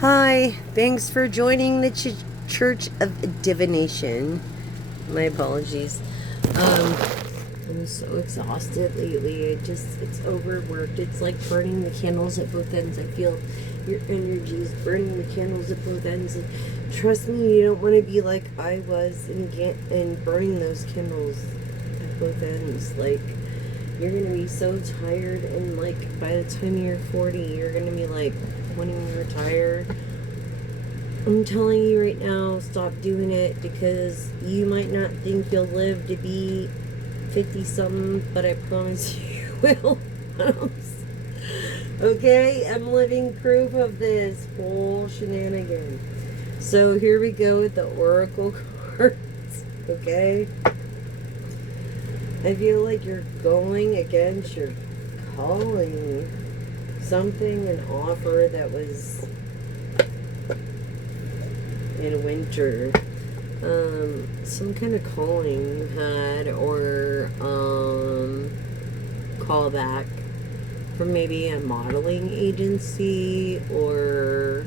Hi, thanks for joining the Church of Divination. My apologies. Um, I'm so exhausted lately. It's overworked. It's like burning the candles at both ends. I feel your energy is burning the candles at both ends. And trust me, you don't want to be like I was and burning those candles at both ends. Like, you're going to be so tired, and like by the time you're 40, you're going to be like wanting to retire. I'm telling you right now, stop doing it, because you might not think you'll live to be 50 something, but I promise you will. Okay, I'm living proof of this whole shenanigan. So here we go with the Oracle cards. Okay, I feel like you're going against your calling, something, an offer that was in winter, some kind of calling you had, or callback from maybe a modeling agency or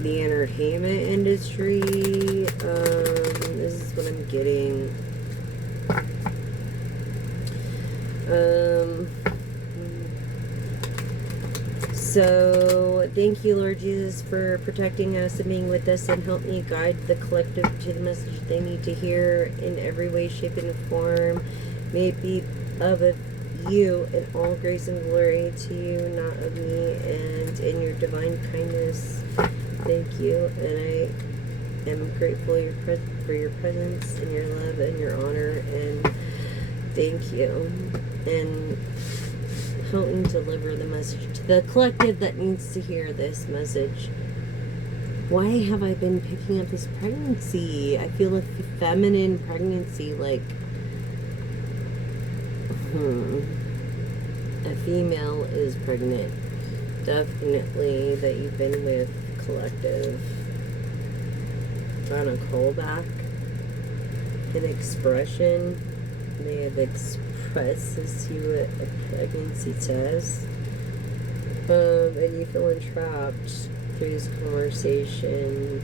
the entertainment industry. This is what I'm getting. So, thank you, Lord Jesus, for protecting us and being with us, and help me guide the collective to the message they need to hear in every way, shape, and form. May it be of you, and all grace and glory to you, not of me, and in your divine kindness. Thank you, and I am grateful for your presence and your love and your honor, and thank you. And help me deliver the message to the collective that needs to hear this message. Why have I been picking up this pregnancy? I feel a feminine pregnancy, like a female is pregnant. Definitely that you've been with collective on a callback, an expression. They have expressed this to you at a pregnancy test, and you feel entrapped through this conversation.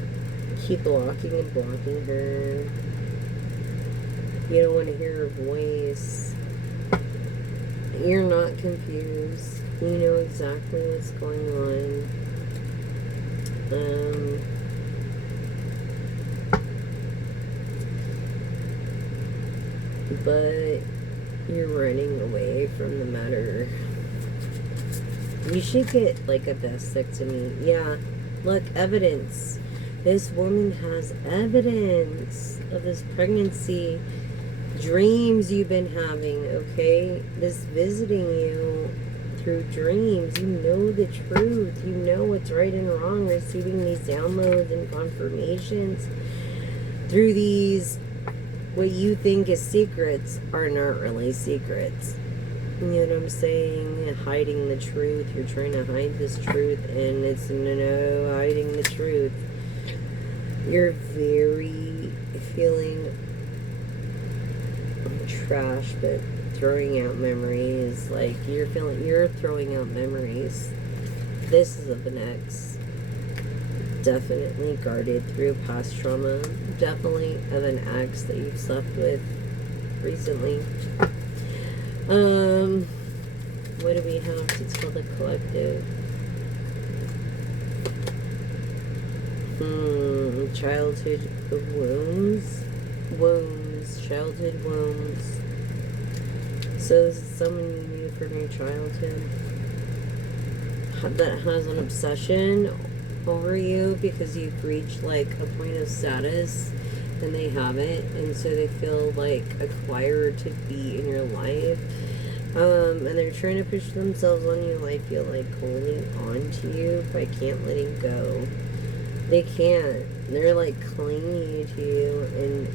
Keep blocking and blocking her. You don't want to hear her voice. You're not confused. You know exactly what's going on. But you're running away from the matter. You should get like a vasectomy. Yeah, look, evidence. This woman has evidence of this pregnancy. Dreams you've been having, okay? This visiting you through dreams. You know the truth. You know what's right and wrong. Receiving these downloads and confirmations through these, what you think is secrets are not really secrets. You know what I'm saying? Hiding the truth. You're trying to hide this truth, and it's no hiding the truth. You're very feeling trash, but throwing out memories. Like, you're throwing out memories. This is of an ex. Definitely guarded through past trauma. Definitely of an ex that you've slept with recently. What do we have to tell the collective? Childhood wounds. Childhood wounds. So this is someone you knew from your childhood that has an obsession over you because you've reached like a point of status and they haven't, and so they feel like acquired to be in your life, and they're trying to push themselves on you. I feel like holding on to you by can't letting go. They can't. They're like clinging to you, and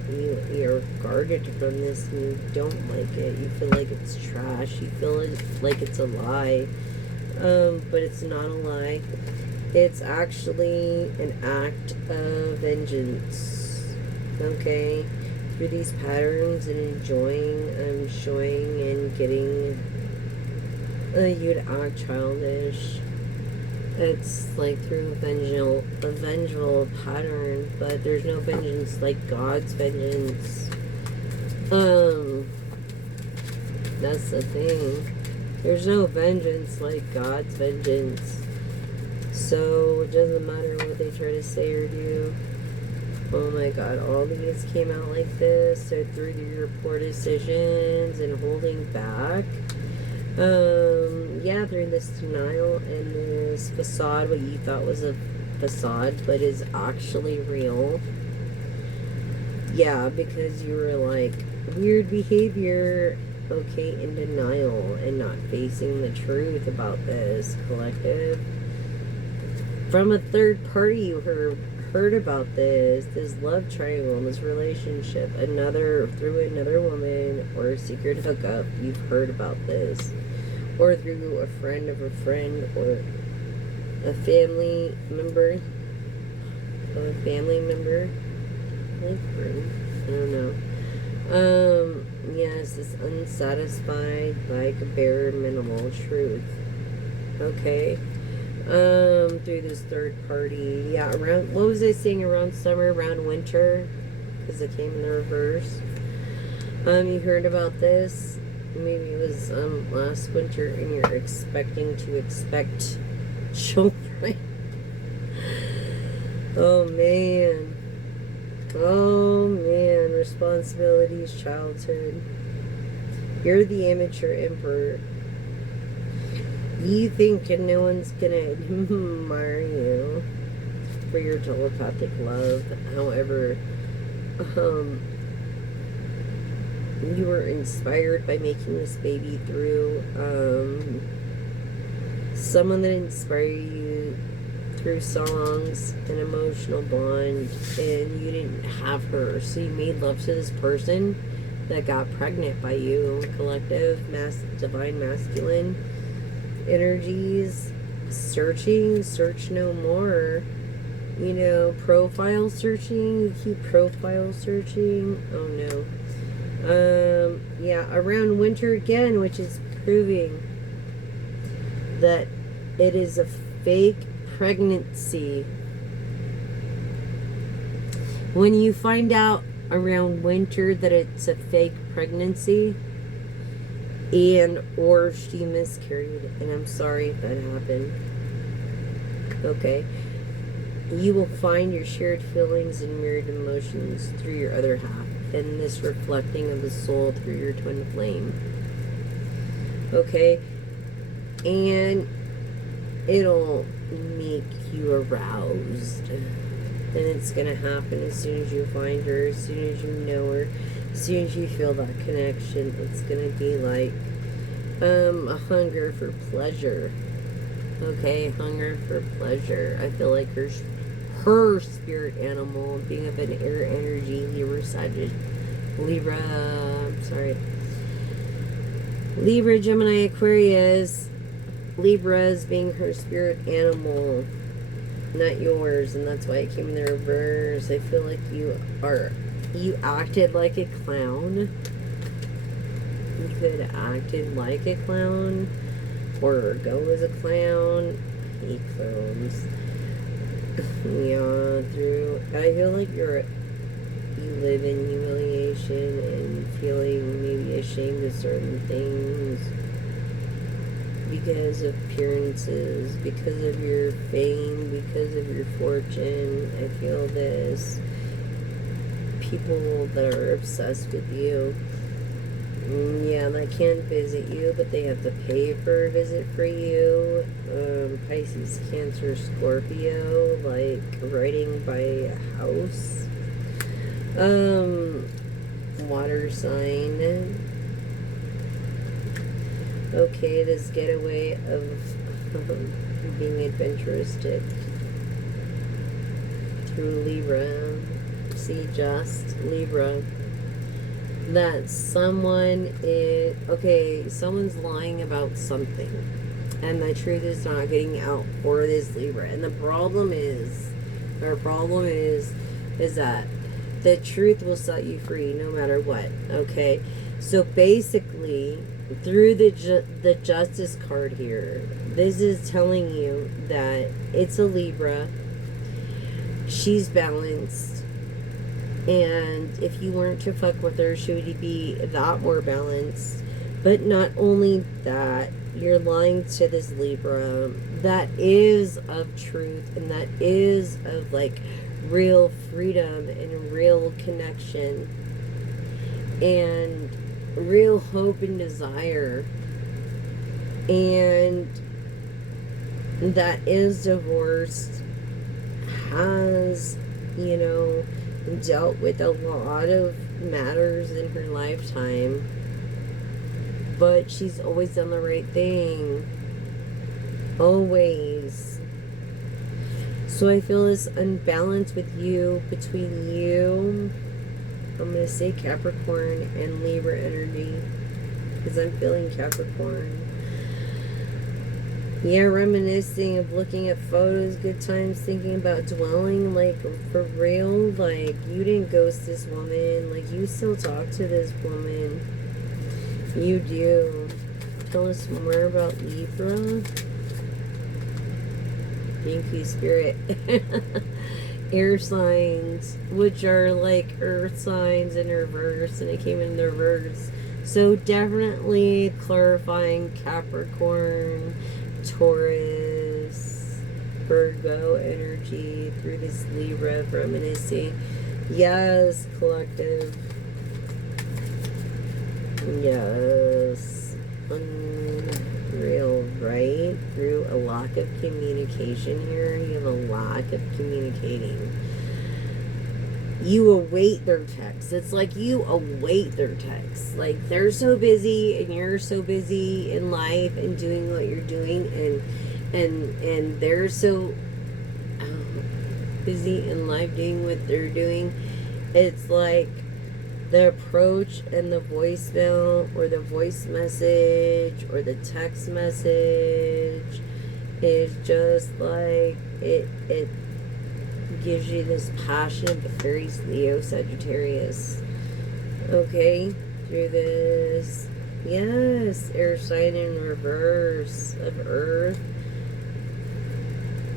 you're guarded from this, and you don't like it. You feel like it's trash. You feel like it's a lie, but it's not a lie. It's actually an act of vengeance. Okay, through these patterns and enjoying, showing and getting you to act childish. It's like through a vengeful pattern, but there's no vengeance like God's vengeance. That's the thing. There's no vengeance like God's vengeance. So it doesn't matter what they try to say or do. Oh my God, all these came out like this. So through your poor decisions and holding back. Yeah, through this denial and this facade, what you thought was a facade, but is actually real. Yeah, because you were like, weird behavior, okay, in denial and not facing the truth about this collective. From a third party, you heard about this love triangle, this relationship, through another woman or a secret hookup. You've heard about this, or through a friend of a friend, or a family member, like friend. I don't know. Yes, this unsatisfied, like bare minimal truth. Okay. Through this third party. Yeah, around, what was I saying, around summer, around winter? Because it came in the reverse. You heard about this. Maybe it was, last winter, and you're expecting to expect children. Oh, man. Oh, man. Responsibilities, childhood. You're the immature emperor. You think no one's gonna admire you for your telepathic love. However, you were inspired by making this baby through someone that inspired you through songs, an emotional bond, and you didn't have her, so you made love to this person that got pregnant by you. Collective, divine masculine energies. Search no more. You know, profile searching. You keep profile searching. Oh no. Yeah, around winter again, which is proving that it is a fake pregnancy. When you find out around winter that it's a fake pregnancy, and or she miscarried, and I'm sorry if that happened, okay, you will find your shared feelings and mirrored emotions through your other half, and this reflecting of the soul through your twin flame. Okay, and it'll make you aroused, and it's gonna happen as soon as you find her, as soon as you know her, as soon as you feel that connection. It's gonna be like a hunger for pleasure. Okay, hunger for pleasure. I feel like her spirit animal, being of an air energy, Libra, Gemini, Aquarius. Libras being her spirit animal, not yours, and that's why it came in the reverse. I feel like you acted like a clown. You could have acted like a clown, or go as a clown. I hate clowns. Yeah, I feel like you live in humiliation and feeling maybe ashamed of certain things because of appearances, because of your fame, because of your fortune. I feel this. People that are obsessed with you, yeah, that can't visit you, but they have to pay for a visit for you. Pisces, Cancer, Scorpio, like riding by a house. Water sign. Okay, this getaway of being adventuristic through Libra. See, just Libra. That someone is, okay, someone's lying about something, and the truth is not getting out for this Libra. And the problem is that the truth will set you free no matter what. Okay, so basically, through the Justice card here, This is telling you that it's a Libra. She's balanced. And if you weren't to fuck with her, she would be that more balanced. But not only that, you're lying to this Libra that is of truth and that is of like real freedom and real connection and real hope and desire, and that is divorced, has, you know, dealt with a lot of matters in her lifetime, but she's always done the right thing. Always. So I feel this unbalance with you, between you, I'm going to say Capricorn, and Libra energy, because I'm feeling Capricorn. Yeah, reminiscing of looking at photos, good times, thinking about dwelling, like, for real, like, you didn't ghost this woman, like, you still talk to this woman. You do. Tell us more about Libra. Thank you, Spirit. Air signs, which are like earth signs in reverse, and it came in the reverse. So definitely clarifying Capricorn, Taurus, Virgo energy through this Libra reminiscing. Yes, collective. Yes. Unreal, right? Through a lack of communication here, you have a lack of communicating. You await their texts. It's like you await their texts. Like, they're so busy and you're so busy in life and doing what you're doing, and they're so busy in life doing what they're doing. It's like the approach and the voicemail or the voice message or the text message is just like it gives you this passion of Aries, Leo, Sagittarius. Okay, through this, yes, air sign in reverse of Earth.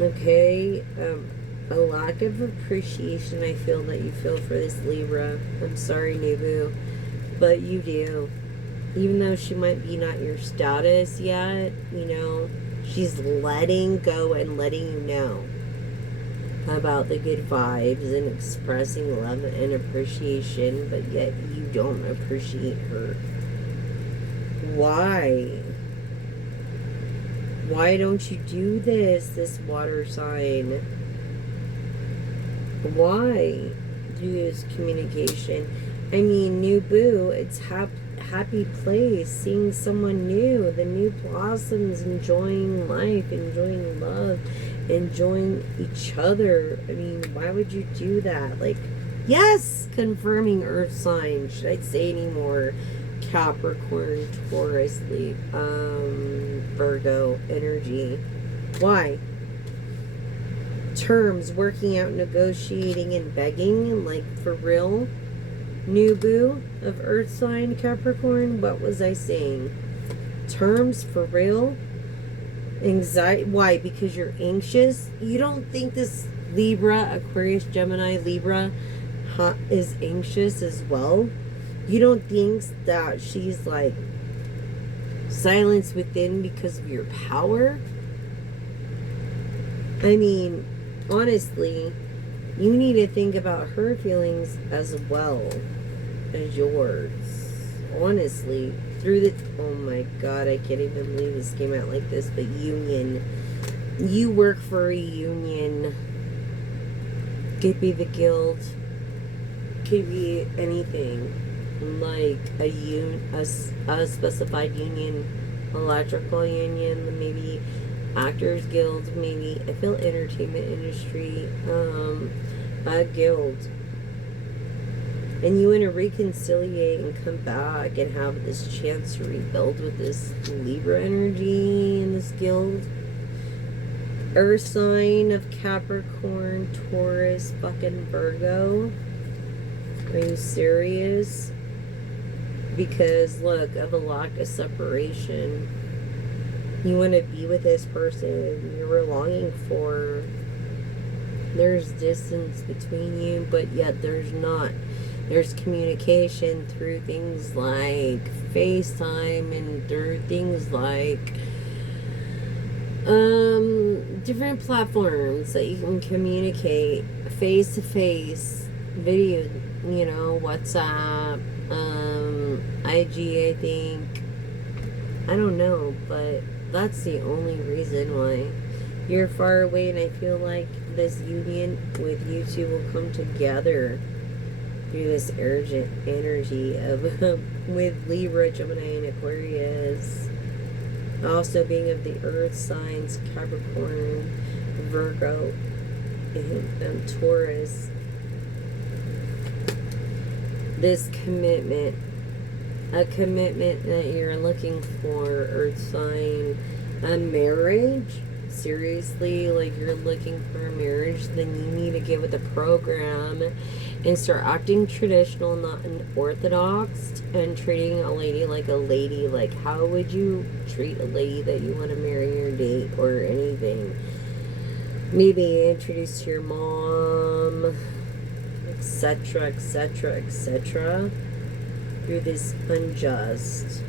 Okay, a lack of appreciation I feel that you feel for this Libra. I'm sorry, Nubu, but you do. Even though she might be not your status yet, you know, she's letting go and letting you know about the good vibes and expressing love and appreciation, but yet you don't appreciate her. Why? Why don't you do this water sign? Why do this communication? I mean, new boo, it's happy place, seeing someone new, the new blossoms, enjoying life, enjoying love, enjoying each other. I mean, why would you do that? Like, yes, confirming earth sign. Should I say any more? Capricorn, Taurus, Virgo energy. Why? Terms, working out, negotiating, and begging, like, for real. New boo of earth sign Capricorn. What was I saying? Terms, for real. Anxiety. Why? Because you're anxious. You don't think this Libra, Aquarius, Gemini, Libra is anxious as well? You don't think that she's like silenced within because of your power? I mean, honestly, you need to think about her feelings as well as yours. Honestly, through the, oh my god, I can't even believe this came out like this, but union. You work for a union. Could be the guild. Could be anything. Like a specified union, electrical union, maybe actors guild, maybe I feel entertainment industry, a guild, and you want to reconciliate and come back and have this chance to rebuild with this Libra energy in this guild. Earth sign of Capricorn, Taurus, fucking Virgo. Are you serious? Because look, of a lack of separation. You want to be with this person you're longing for. There's distance between you, but yet there's not. There's communication through things like FaceTime and through things like different platforms that you can communicate face to face, video, WhatsApp, IG, I think. I don't know, but that's the only reason why you're far away, and I feel like this union with you two will come together through this urgent energy of with Libra, Gemini, and Aquarius. Also being of the earth signs, Capricorn, Virgo, and Taurus. This commitment, a commitment that you're looking for, earth sign, a marriage. Seriously, like you're looking for a marriage, then you need to get with the program and start acting traditional, not unorthodox, and treating a lady like a lady. Like, how would you treat a lady that you want to marry or date or anything? Maybe introduce to your mom, etc., etc., etc. Through this unjust.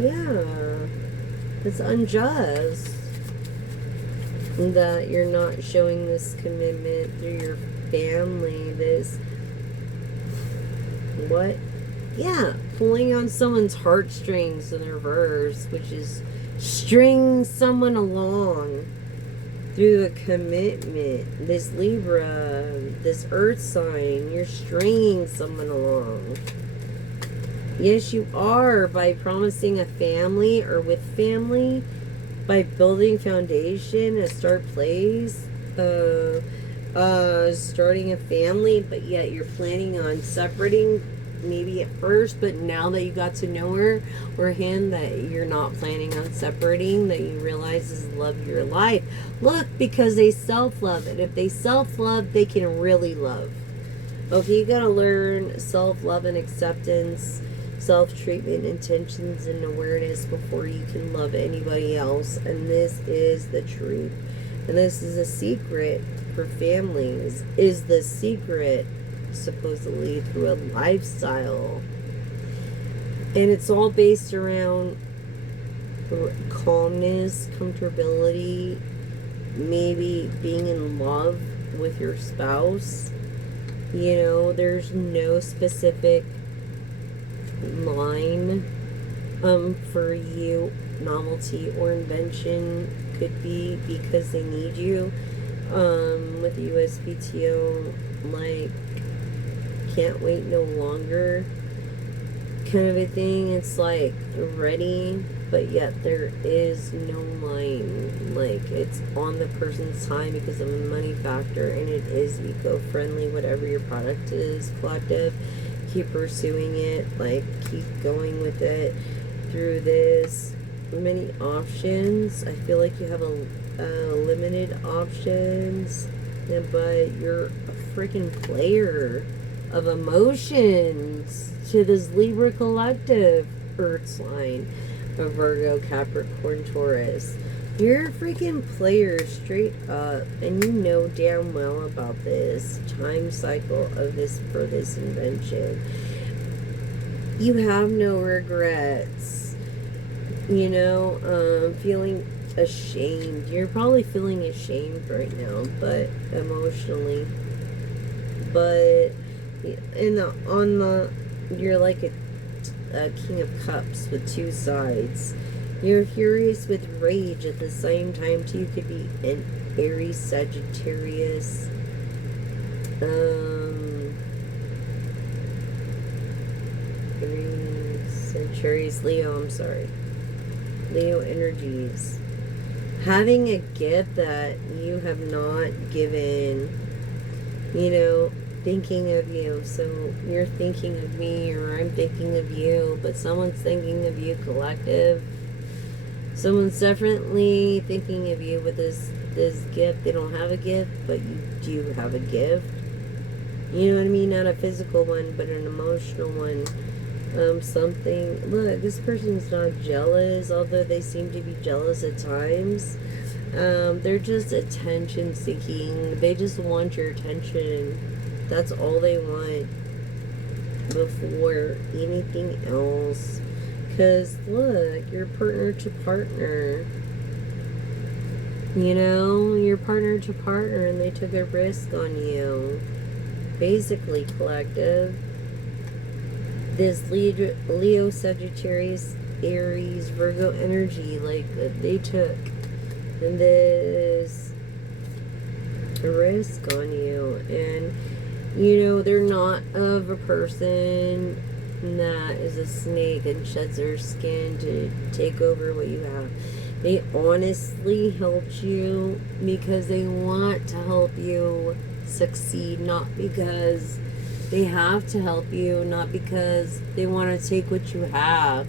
Yeah, it's unjust that you're not showing this commitment through your family. This, what? Yeah, pulling on someone's heartstrings in reverse, which is string someone along through a commitment. This Libra, this earth sign, you're stringing someone along. Yes, you are, by promising a family or with family, by building foundation, a start place, starting a family, but yet you're planning on separating maybe at first, but now that you got to know her or him, that you're not planning on separating, that you realize is the love of your life. Look, because they self-love, and if they self-love, they can really love. Okay, you gotta learn self-love and acceptance, self-treatment, intentions, and awareness before you can love anybody else. And this is the truth, and this is a secret for families, is the secret, supposedly, through a lifestyle. And it's all based around calmness, comfortability, maybe being in love with your spouse. There's no specific line for you. Novelty or invention could be because they need you. With USPTO, like, can't wait no longer kind of a thing. It's like ready, but yet there is no line. Like, it's on the person's time because of a money factor, and it is eco-friendly, whatever your product is, collective. Keep pursuing it, like, keep going with it through this. Many options. I feel like you have a limited options, but you're a freaking player of emotions to this Libra collective, earth sign of Virgo, Capricorn, Taurus. You're a freaking player straight up, and you know damn well about this time cycle of this, for this invention. You have no regrets. Feeling ashamed. You're probably feeling ashamed right now, but emotionally. But you're like a King of Cups with two sides. You're furious with rage at the same time too. You could be an Aries, Sagittarius, Aries, Sagittarius, Leo. I'm sorry, Leo energies. Having a gift that you have not given. Thinking of you. So you're thinking of me, or I'm thinking of you, but someone's thinking of you, collective. Someone's definitely thinking of you with this gift. They don't have a gift, but you do have a gift. You know what I mean? Not a physical one, but an emotional one. Something. Look, this person's not jealous, although they seem to be jealous at times. They're just attention seeking. They just want your attention. That's all they want before anything else. Because, look, you're partner to partner. You know, you're partner to partner, and they took a risk on you. Basically, collective. This Leo, Sagittarius, Aries, Virgo energy, like, they took this risk on you. And, you know, they're not of a person that is a snake and sheds their skin to take over what you have. They honestly helped you because they want to help you succeed, not because they have to help you, not because they want to take what you have,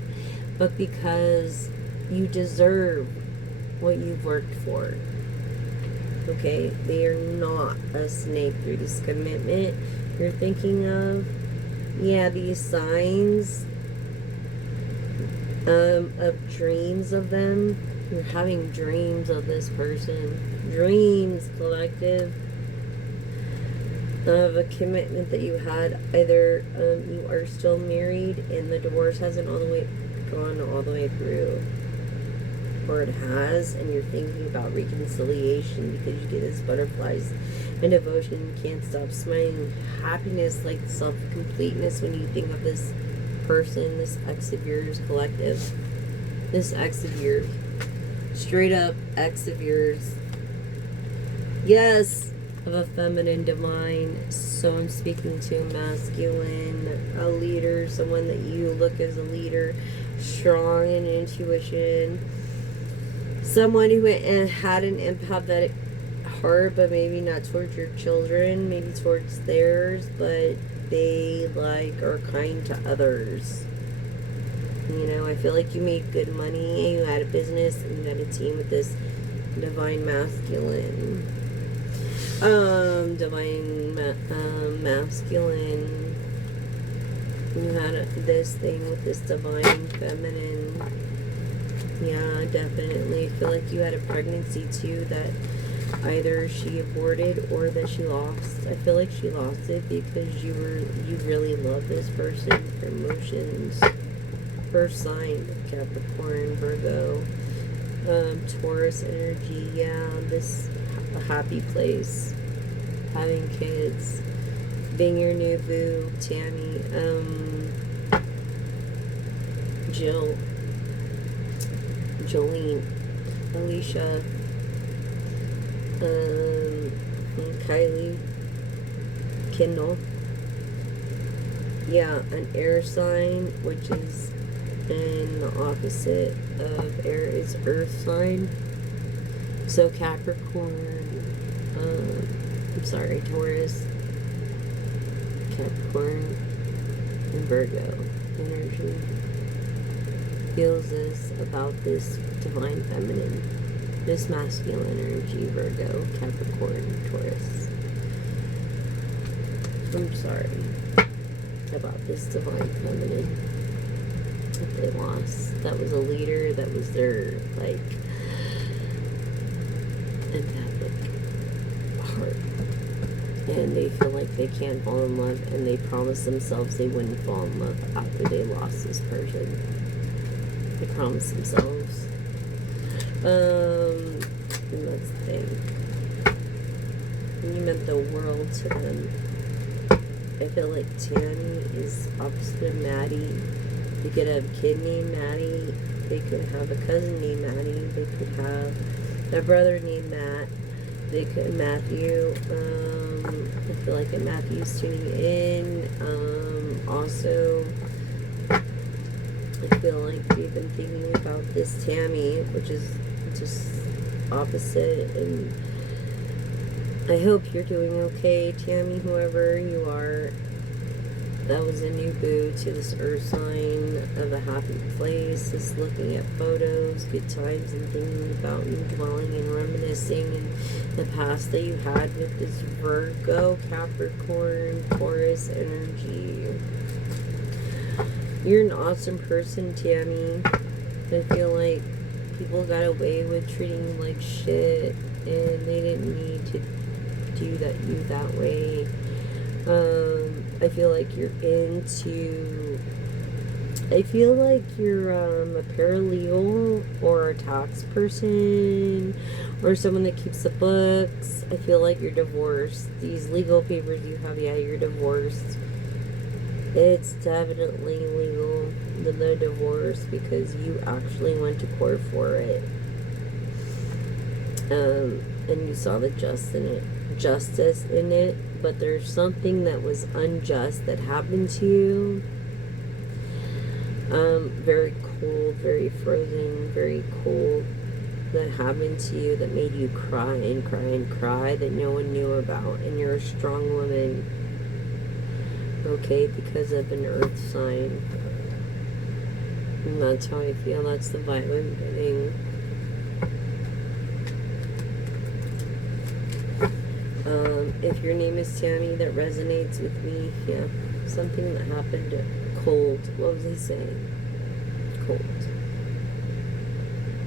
but because you deserve what you've worked for. Okay? They are not a snake through this commitment you're thinking of. Yeah, these signs of dreams of them. You're having dreams of this person. Dreams, collective. Of a commitment that you had. Either you are still married and the divorce hasn't gone all the way through, or it has, and you're thinking about reconciliation because you get this butterflies and devotion. You can't stop smiling. Happiness, like self-completeness when you think of this person, this ex of yours, collective. This ex of yours. Straight up ex of yours. Yes! Of a feminine divine. So I'm speaking to a masculine, a leader, someone that you look as a leader, strong in intuition, someone who had an empathetic heart, but maybe not towards your children, maybe towards theirs, but they like are kind to others. You know, I feel like you made good money, you had a business, and you had a team with this divine masculine. Masculine. You had this thing with this divine feminine. Yeah, definitely. I feel like you had a pregnancy too that either she aborted or that she lost. I feel like she lost it because you really love this person. Emotions. First sign, Capricorn, Virgo, Taurus energy. Yeah, this a happy place, having kids, being your new boo, Tammy, Jill, Jolene, Alicia, Kylie, Kendall. Yeah, an air sign, which is in the opposite of air is earth sign. So Capricorn, Taurus, Capricorn, and Virgo energy feels this about this divine feminine, this masculine energy, Virgo, Capricorn, Taurus. I'm sorry about this divine feminine that they lost. That was a leader, that was their, like, empathic heart, and they feel like they can't fall in love, and they promised themselves they wouldn't fall in love after they lost this person. They promised themselves. And that's the thing. You meant the world to them. I feel like Tammy is opposite of Maddie. They could have a kid named Maddie. They could have a cousin named Maddie. They could have a brother named Matt. They could Matthew. I feel like Matthew's tuning in. Also, I feel like they've been thinking about this Tammy, which is just opposite. And I hope you're doing okay, Tammy, whoever you are. That was a new boo to this earth sign of a happy place. Just looking at photos, good times, and thinking about and dwelling and reminiscing in the past that you had with this Virgo, Capricorn, Taurus energy. You're an awesome person, Tammy. I feel like people got away with treating you like shit, and they didn't need to do you that way. I feel like you're a paralegal or a tax person or someone that keeps the books. I feel like you're divorced. These legal papers you have, yeah, you're divorced. It's definitely legal, the divorce, because you actually went to court for it. And you saw the justice in it, but there's something that was unjust that happened to you. Very cold, very frozen, very cold, that happened to you, that made you cry and cry and cry, that no one knew about. And you're a strong woman, okay, because of an earth sign. And that's how I feel. That's the vibe I'm getting. If your name is Tammy, that resonates with me. Yeah, something that happened cold. What was he saying? Cold.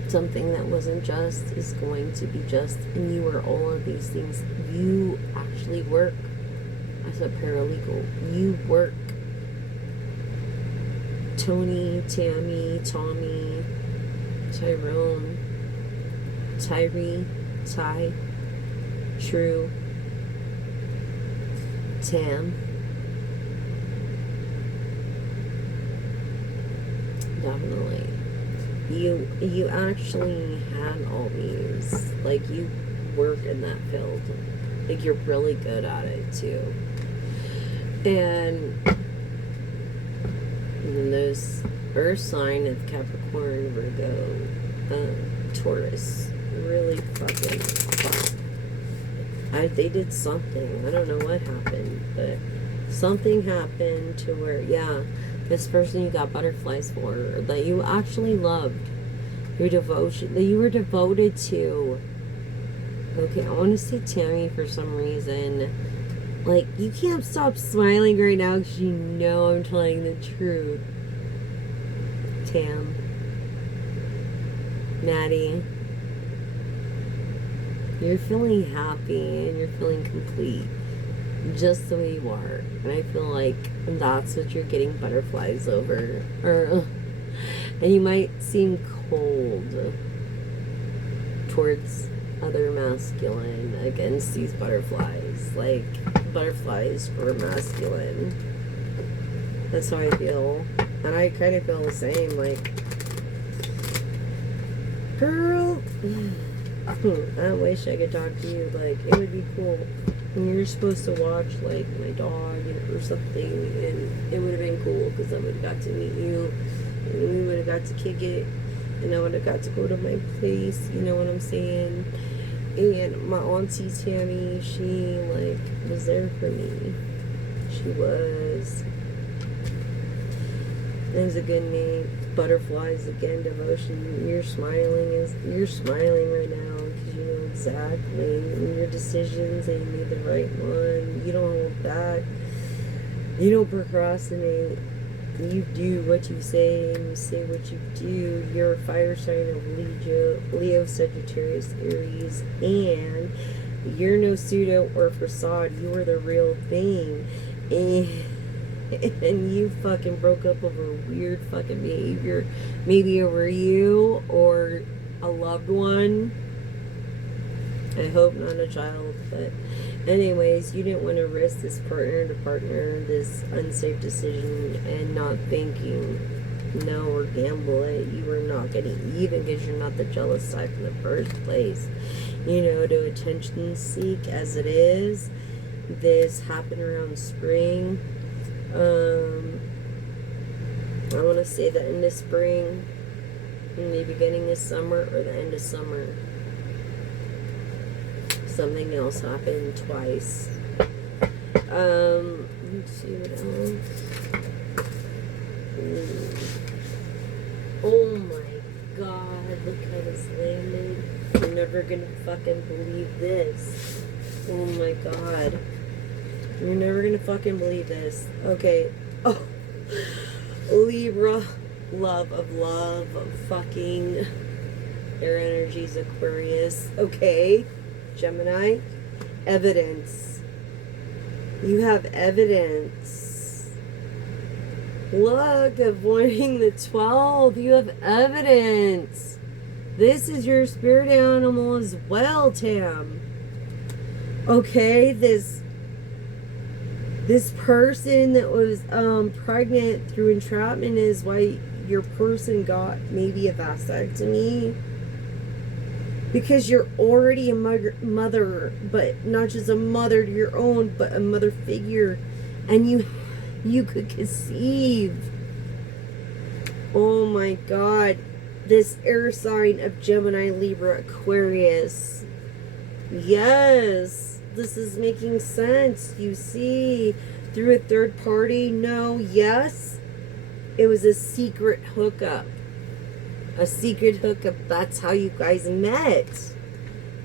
Something that wasn't just is going to be just, and you are all of these things. You actually work as a paralegal. You work. Tony, Tammy, Tommy, Tyrone, Tyree, Ty, True, Tam. Definitely. You actually had all these. Like, you work in that field. Like, you're really good at it too. And those earth sign of Capricorn, Virgo, Taurus, really fucking fuck. They did something. I don't know what happened, but something happened to where, yeah, this person you got butterflies for, that you actually loved, your devotion, that you were devoted to. Okay, I want to see Tammy for some reason. Like, you can't stop smiling right now because you know I'm telling the truth. Tam. Maddie. You're feeling happy and you're feeling complete. Just the way you are. And I feel like that's what you're getting butterflies over. And you might seem cold towards other masculine against these butterflies. Like, butterflies for masculine. That's how I feel. And I kind of feel the same. Like, girl, I wish I could talk to you. Like, it would be cool. And you're supposed to watch, like, my dog or something, and it would have been cool because I would have got to meet you, and we would have got to kick it, and I would have got to go to my place, you know what I'm saying? And my auntie Tammy, she, like, was there for me. She was. It was a good name. Butterflies again, devotion. You're smiling right now because you know exactly. And your decisions, and you made the right one. You don't hold back. You don't procrastinate. You do what you say, and you say what you do. You're a fire sign of Leo, Sagittarius, Aries, and you're no pseudo or facade. You are the real thing. And you fucking broke up over weird fucking behavior, maybe over you or a loved one. I hope not a child, but anyways, you didn't want to risk this partner to partner, this unsafe decision, and not thinking, no, or gamble it. You were not getting even because you're not the jealous type in the first place. You know, to attention seek as it is. This happened around spring. I want to say the end of spring, and the beginning of summer, or the end of summer. Something else happened twice. Let's see what else. Oh my god, look how this landed. You're never gonna fucking believe this. Oh my god. You're never gonna fucking believe this. Okay. Oh. Libra, love, fucking. Air energies, Aquarius. Okay. Gemini, evidence. You have evidence. Look, avoiding the 12. You have evidence. This is your spirit animal as well, Tam. Okay, this person that was pregnant through entrapment is why your person got maybe a vasectomy. Because you're already a mother, but not just a mother to your own, but a mother figure. And you could conceive. Oh my God. This air sign of Gemini, Libra, Aquarius. Yes. This is making sense. You see, through a third party, no, yes. It was a secret hookup. A secret hookup. That's how you guys met.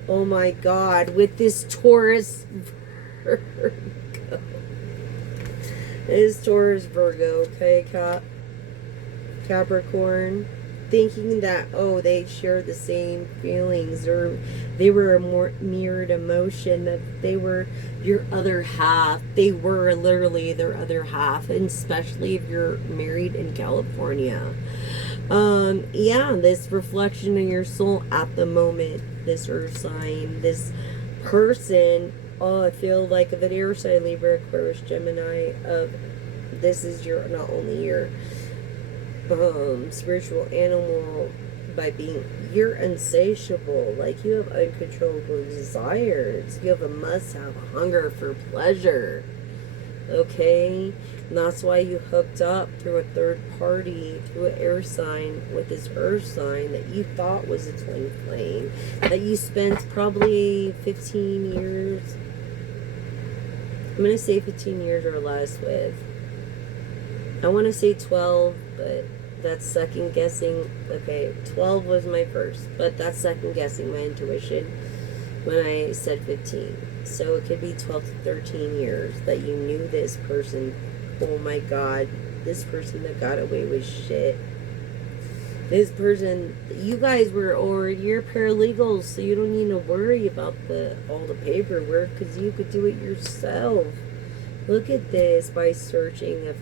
Oh my God. With this Taurus Virgo. This Taurus Virgo, okay, Capricorn. Thinking that, oh, they shared the same feelings, or they were a more mirrored emotion, that they were your other half. They were literally their other half, and especially if you're married in California. Yeah, this reflection of your soul at the moment, this earth sign, this person, oh, I feel like of an air sign, Libra, Aquarius, Gemini, this is your, not only your spiritual animal by being, you're insatiable, like you have uncontrollable desires, you have a must-have, a hunger for pleasure, okay? And that's why you hooked up through a third party, through an air sign with this earth sign that you thought was a twin flame, that you spent probably 15 years, I'm going to say 15 years or less with. I want to say 12, but that's second guessing. Okay, 12 was my first, but that's second guessing my intuition when I said 15. So it could be 12 to 13 years that you knew this person. Oh my God, this person that got away with shit. This person, you guys were already, you're paralegals, so you don't need to worry about all the paperwork, because you could do it yourself. Look at this, by searching,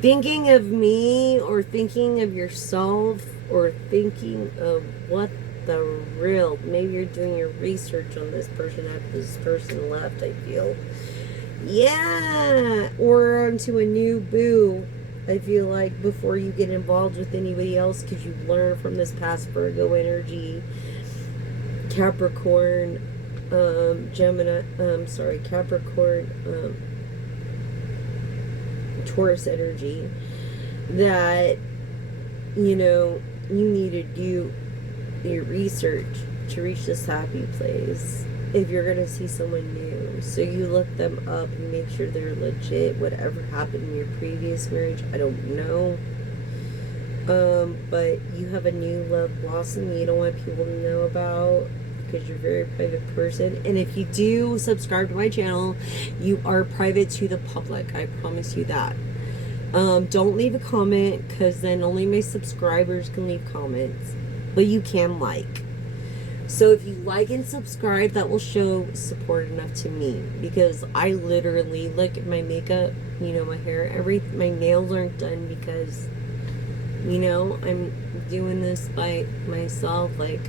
thinking of me, or thinking of yourself, or thinking of what the real, maybe you're doing your research on this person after this person left, I feel. Yeah, or onto a new boo, I feel like, before you get involved with anybody else, because you learn from this past Virgo energy, Capricorn, Gemini, Capricorn, Taurus energy, that, you know, you need to do your research to reach this happy place if you're going to see someone new. So you look them up and make sure they're legit. Whatever happened in your previous marriage, I don't know. But you have a new love blossom you don't want people to know about, because you're a very private person. And if you do subscribe to my channel, you are private to the public. I promise you that. Don't leave a comment, because then only my subscribers can leave comments. But you can like. So if you like and subscribe, that will show support enough to me, because I literally look at my makeup, you know, my hair, my nails aren't done, because, you know, I'm doing this by myself, like,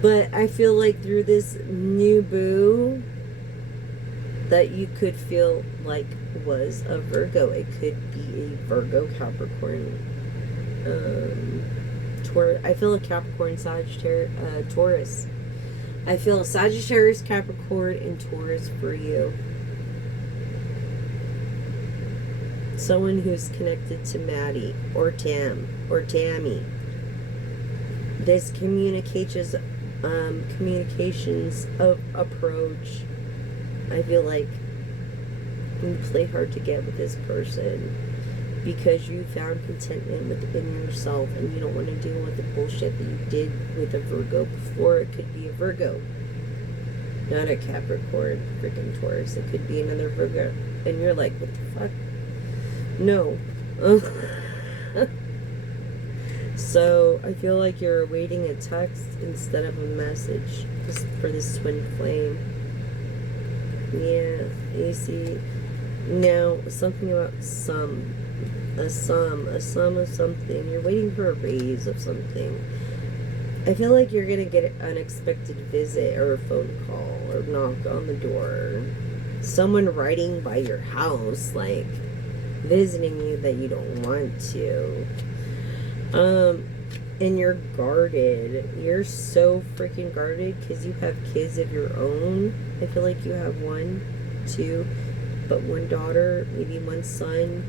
but I feel like through this new boo that you could feel like was a Virgo. It could be a Virgo, Capricorn, I feel a Capricorn, Sagittarius, Taurus. I feel Sagittarius, Capricorn, and Taurus for you. Someone who's connected to Maddie or Tam or Tammy. This communications of approach. I feel like you play hard to get with this person, because you found contentment within yourself, and you don't want to deal with the bullshit that you did with a Virgo before. It could be a Virgo, not a Capricorn, freaking Taurus. It could be another Virgo, and you're like, what the fuck? No, So I feel like you're awaiting a text instead of a message for this twin flame. Yeah, you see. Now, something about a sum of something. You're waiting for a raise of something. I feel like you're gonna get an unexpected visit or a phone call or knock on the door. Someone riding by your house, like visiting you that you don't want to. And you're guarded. You're so freaking guarded because you have kids of your own. I feel like you have one, two, but one daughter, maybe one son.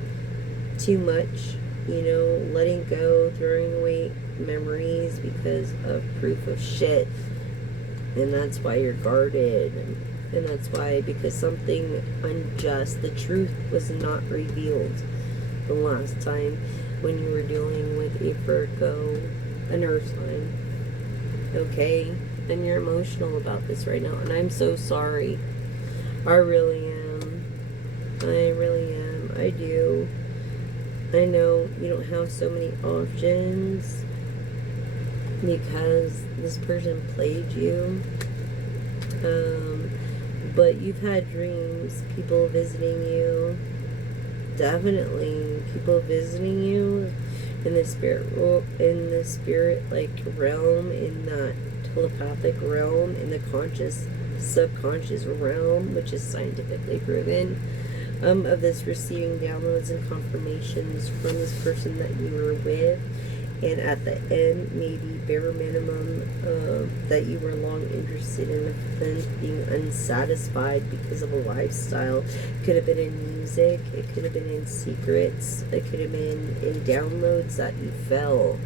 Too much, letting go, throwing away memories because of proof of shit. And that's why you're guarded. And that's why, because something unjust, the truth was not revealed the last time when you were dealing with a Virgo, an earth sign. Okay? And you're emotional about this right now. And I'm so sorry. I really am. I really am. I do. I know you don't have so many options because this person played you. But you've had dreams, people visiting you. Definitely people visiting you in the spirit like realm, in that telepathic realm, in the conscious subconscious realm, which is scientifically proven, of this receiving downloads and confirmations from this person that you were with. And at the end, maybe bare minimum, that you were long interested in, then being unsatisfied because of a lifestyle. Could have been in music, it could have been in secrets, it could have been in downloads that you fell.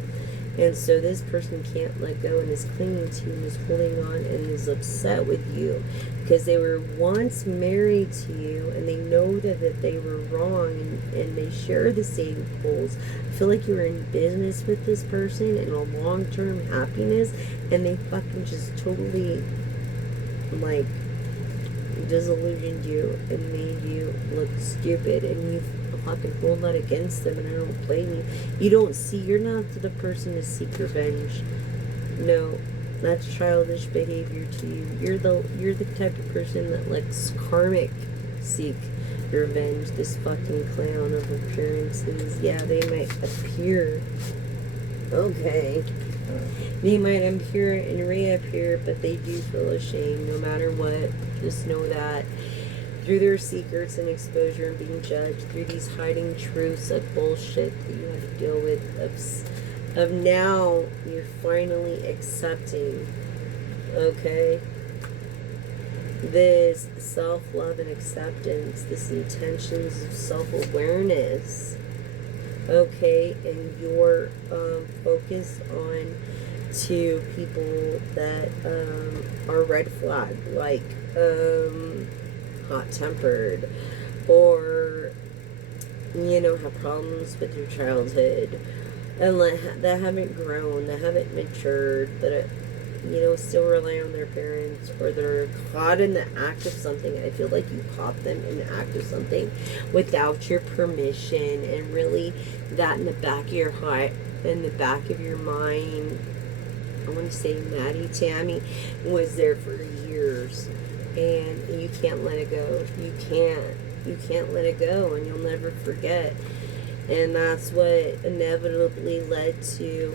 And so this person can't let go and is clinging to you and is holding on and is upset with you because they were once married to you and they know that they were wrong, and they share the same goals. I feel like you were in business with this person in a long-term happiness, and they fucking just totally like disillusioned you and made you look stupid, and you fucking hold that against them. And I don't blame you. You're not the person to seek revenge. No, that's childish behavior to you. You're the type of person that lets karmic seek revenge. This fucking clown of appearances. Yeah, they might appear. Okay. They might appear and reappear, but they do feel ashamed no matter what. Just know that. Through their secrets and exposure and being judged, through these hiding truths of bullshit that you have to deal with, of now you're finally accepting, okay, this self-love and acceptance, this intentions of self-awareness, okay, and your focus on to people that are red flag, like hot-tempered, or have problems with your childhood, and that haven't grown, that haven't matured, that still rely on their parents, or they're caught in the act of something. I feel like you caught them in the act of something without your permission, and really that in the back of your heart, in the back of your mind, I want to say Maddie Tammy was there for years, and you can't let it go. You can't let it go, and you'll never forget. And that's what inevitably led to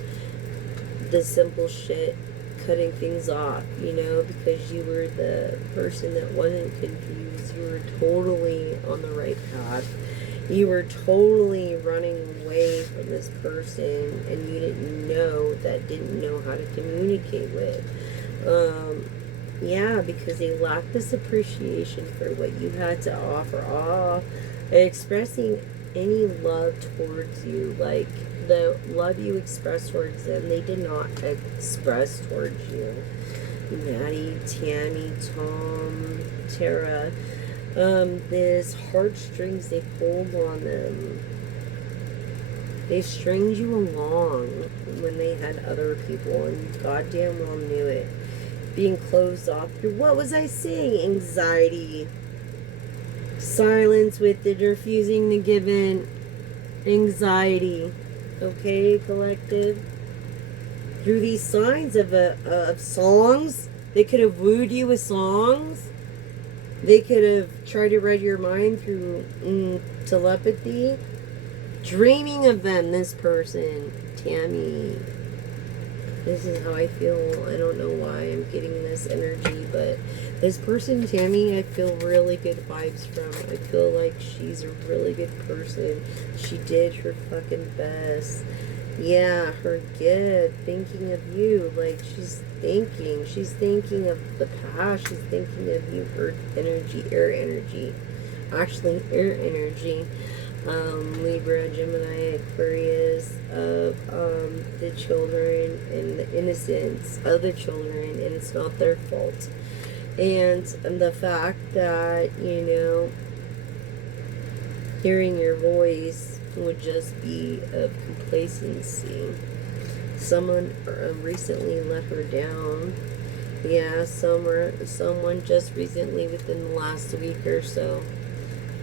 the simple shit, cutting things off, because you were the person that wasn't confused. You were totally on the right path. You were totally running away from this person, and you didn't know how to communicate with. Yeah, because they lacked this appreciation for what you had to offer, expressing any love towards you, like the love you expressed towards them, they did not express towards you. Maddie, Tammy, Tom, Tara, this heartstrings they pulled on them. They stringed you along when they had other people, and goddamn well knew it. Being closed off through, what was I saying? Anxiety, silence with it, refusing to give in, anxiety. Okay, collective? Through these signs of songs, they could have wooed you with songs. They could have tried to read your mind through telepathy. Dreaming of them, this person, Tammy. This is how I feel. I don't know why I'm getting this energy, but this person, Tammy, I feel really good vibes from. I feel like she's a really good person. She did her fucking best. Yeah, her gift, thinking of you. Like, she's thinking of the past. She's thinking of you, earth energy, air energy. Actually, air energy. Libra, Gemini, Aquarius, of the children and the innocence of the children, and it's not their fault. And the fact that, hearing your voice would just be of complacency. Someone recently let her down. Yeah, someone just recently, within the last week or so,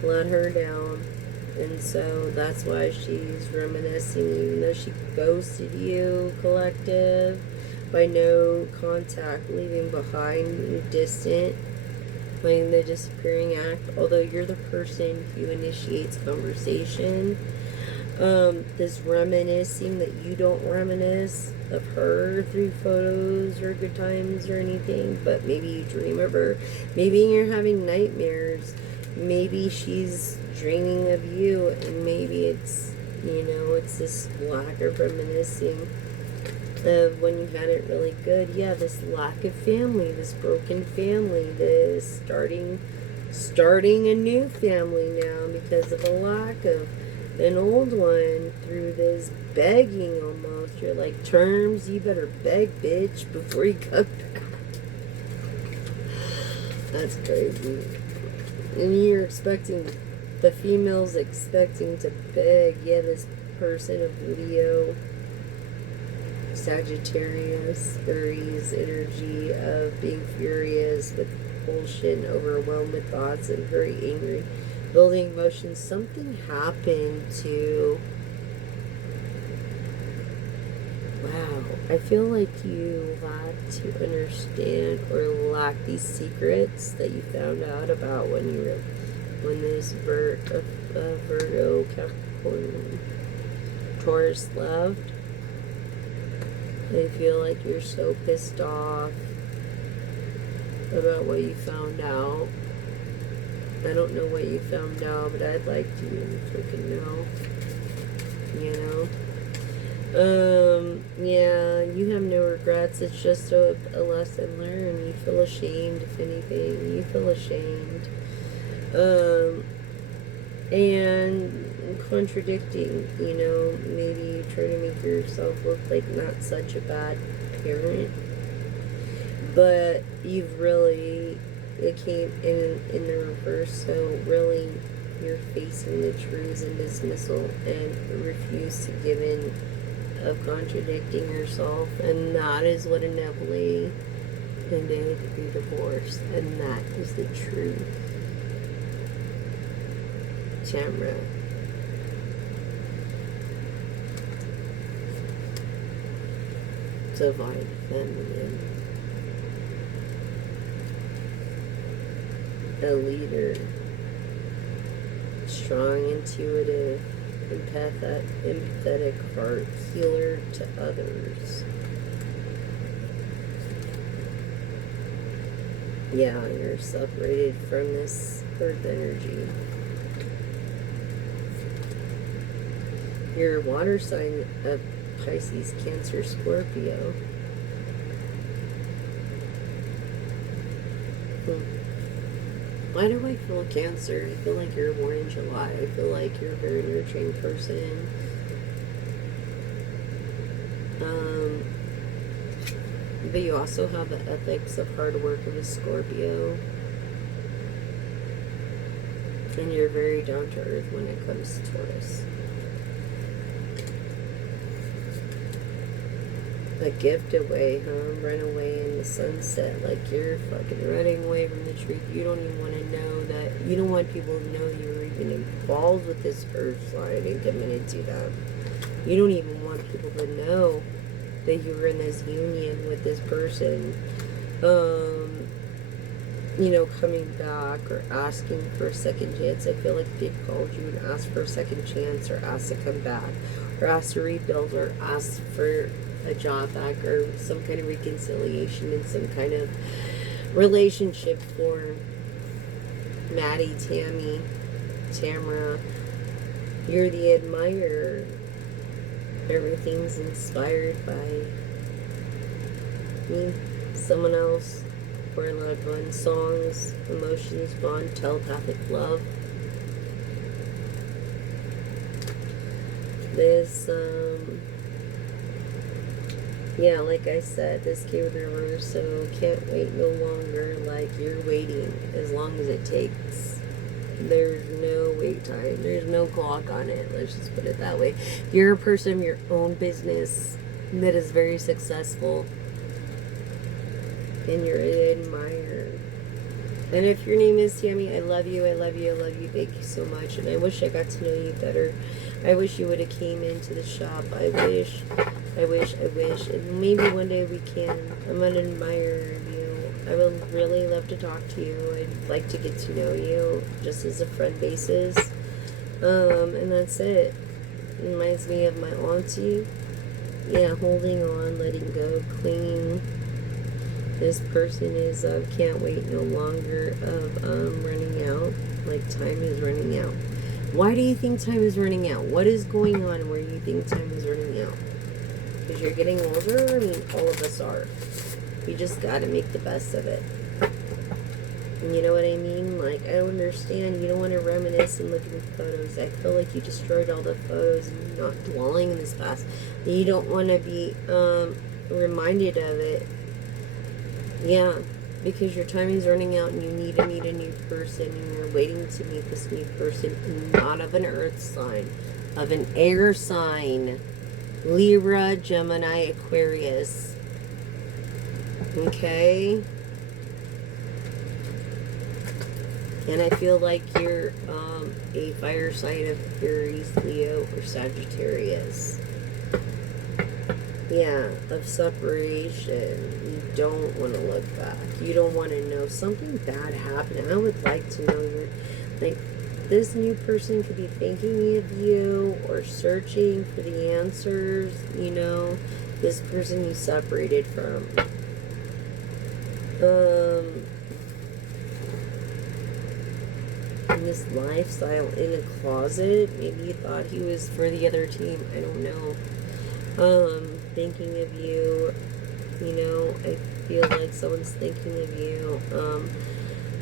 let her down. And so that's why she's reminiscing, even though she ghosted you, collective, by no contact, leaving behind, distant, playing the disappearing act. Although you're the person who initiates conversation, this reminiscing that you don't reminisce of her through photos or good times or anything, but maybe you dream of her. Maybe you're having nightmares. Maybe she's dreaming of you, and maybe it's this lack of reminiscing of when you had it really good. Yeah, this lack of family, this broken family, this starting a new family now because of a lack of an old one, through this begging almost. You're like, terms, you better beg, bitch, before you come back. That's crazy. And you're expecting, the female's expecting to beg. Yeah, this person of Leo, Sagittarius, Aries energy of being furious with bullshit and overwhelmed with thoughts and very angry, building emotions. Something happened to... Wow. I feel like you lack to understand or lack these secrets that you found out about when this Virgo, Capricorn, Taurus left. I feel like you're so pissed off about what you found out. I don't know what you found out, but I'd like to freaking know. Yeah, you have no regrets. It's just a lesson learned. You feel ashamed, if anything. You feel ashamed. And contradicting, maybe you try to make yourself look like not such a bad parent, but you've really, it came in the reverse. So really, you're facing the truths and dismissal and refuse to give in of contradicting yourself, and that is what inevitably ended your divorce, and that is the truth. Camera. Divine feminine. A leader. Strong, intuitive, empathetic heart, healer to others. Yeah, you're separated from this earth energy. Your water sign of Pisces, Cancer, Scorpio. Why do I feel Cancer? I feel like you're born in July. I feel like you're a very nurturing person. But you also have the ethics of hard work of a Scorpio. And you're very down to earth when it comes to Taurus. A gift away, huh? Run away in the sunset. Like you're fucking running away from the truth. You don't even want to know that. You don't want people to know you were even involved with this earth sign and committed to them. You don't even want people to know that you were in this union with this person. You know, coming back or asking for a second chance. I feel like they've called you and asked for a second chance, or asked to come back, or asked to rebuild, or asked for a job back, or some kind of reconciliation in some kind of relationship form. Maddie, Tammy, Tamara, you're the admirer. Everything's inspired by me, someone else, or a loved one. Songs, emotions, bond, telepathic love. This, yeah, like I said, this came in reverse, so can't wait no longer. Like, you're waiting as long as it takes. There's no wait time. There's no clock on it. Let's just put it that way. You're a person of your own business that is very successful. And you're admired. And if your name is Tammy, I love you, I love you, I love you. Thank you so much. And I wish I got to know you better. I wish you would have came into the shop. I wish. And maybe one day we can. I'm an admirer of you. I would really love to talk to you. I'd like to get to know you just as a friend basis. And that's it. It reminds me of my auntie. Yeah, holding on, letting go, clinging. This person is can't wait no longer of running out. Like, time is running out. Why do you think time is running out? What is going on where you think time is running out? Because you're getting older? I mean, all of us are. You just gotta make the best of it. And you know what I mean? Like, I don't understand. You don't want to reminisce and look at the photos. I feel like you destroyed all the photos and you're not dwelling in this past. You don't want to be reminded of it. Yeah, because your time is running out and you need to meet a new person, and you're waiting to meet this new person, not of an earth sign, of an air sign. Libra, Gemini, Aquarius. Okay? And I feel like you're a fire sign of Aries, Leo, or Sagittarius. Yeah, of separation. You don't want to look back. You don't want to know something bad happened. I would like to know your, like, this new person could be thinking of you or searching for the answers, you know, this person you separated from. In this lifestyle in a closet, maybe you thought he was for the other team, I don't know. Thinking of you, you know, I feel like someone's thinking of you.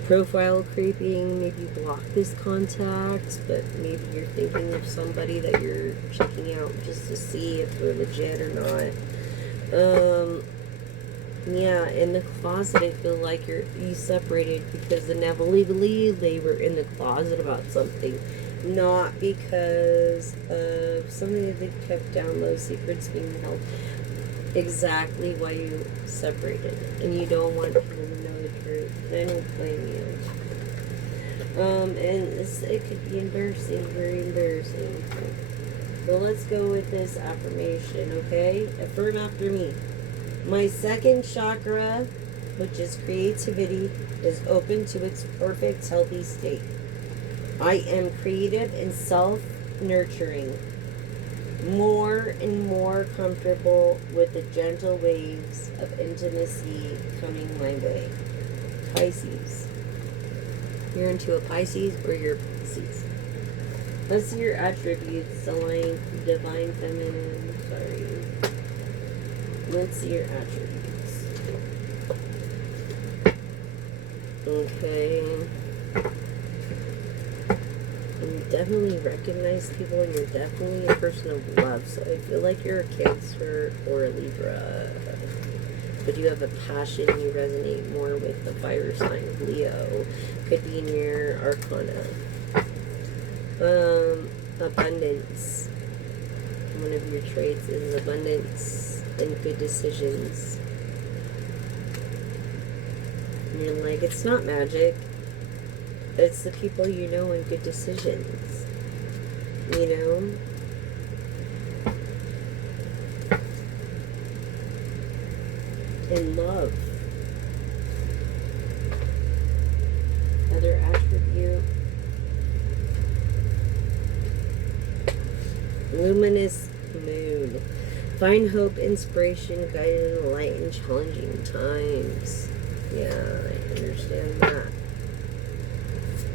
Profile creeping, maybe block this contact, but maybe you're thinking of somebody that you're checking out just to see if they're legit or not. Yeah, in the closet, I feel like you separated because inevitably they were in the closet about something. Not because of something that they kept down low, secrets being held. Exactly why you separated. And you don't want people to know the truth. I don't blame you. And it could be embarrassing, very embarrassing. So let's go with this affirmation, okay? Affirm after me. My second chakra, which is creativity, is open to its perfect, healthy state. I am creative and self-nurturing, more and more comfortable with the gentle waves of intimacy coming my way. Pisces. You're into a Pisces or you're a Pisces. Let's see your attributes. Divine Feminine. Sorry. Let's see your attributes. Okay. You definitely recognize people, and you're definitely a person of love. So I feel like you're a Cancer or a Libra. But you have a passion, you resonate more with the fire sign of Leo. Could be in your arcana. Abundance. One of your traits is abundance and good decisions. And you're like, it's not magic. It's the people you know and good decisions. You know? And love. Other attribute. Luminous moon. Find hope, inspiration, guided in light in challenging times. Yeah, I understand that.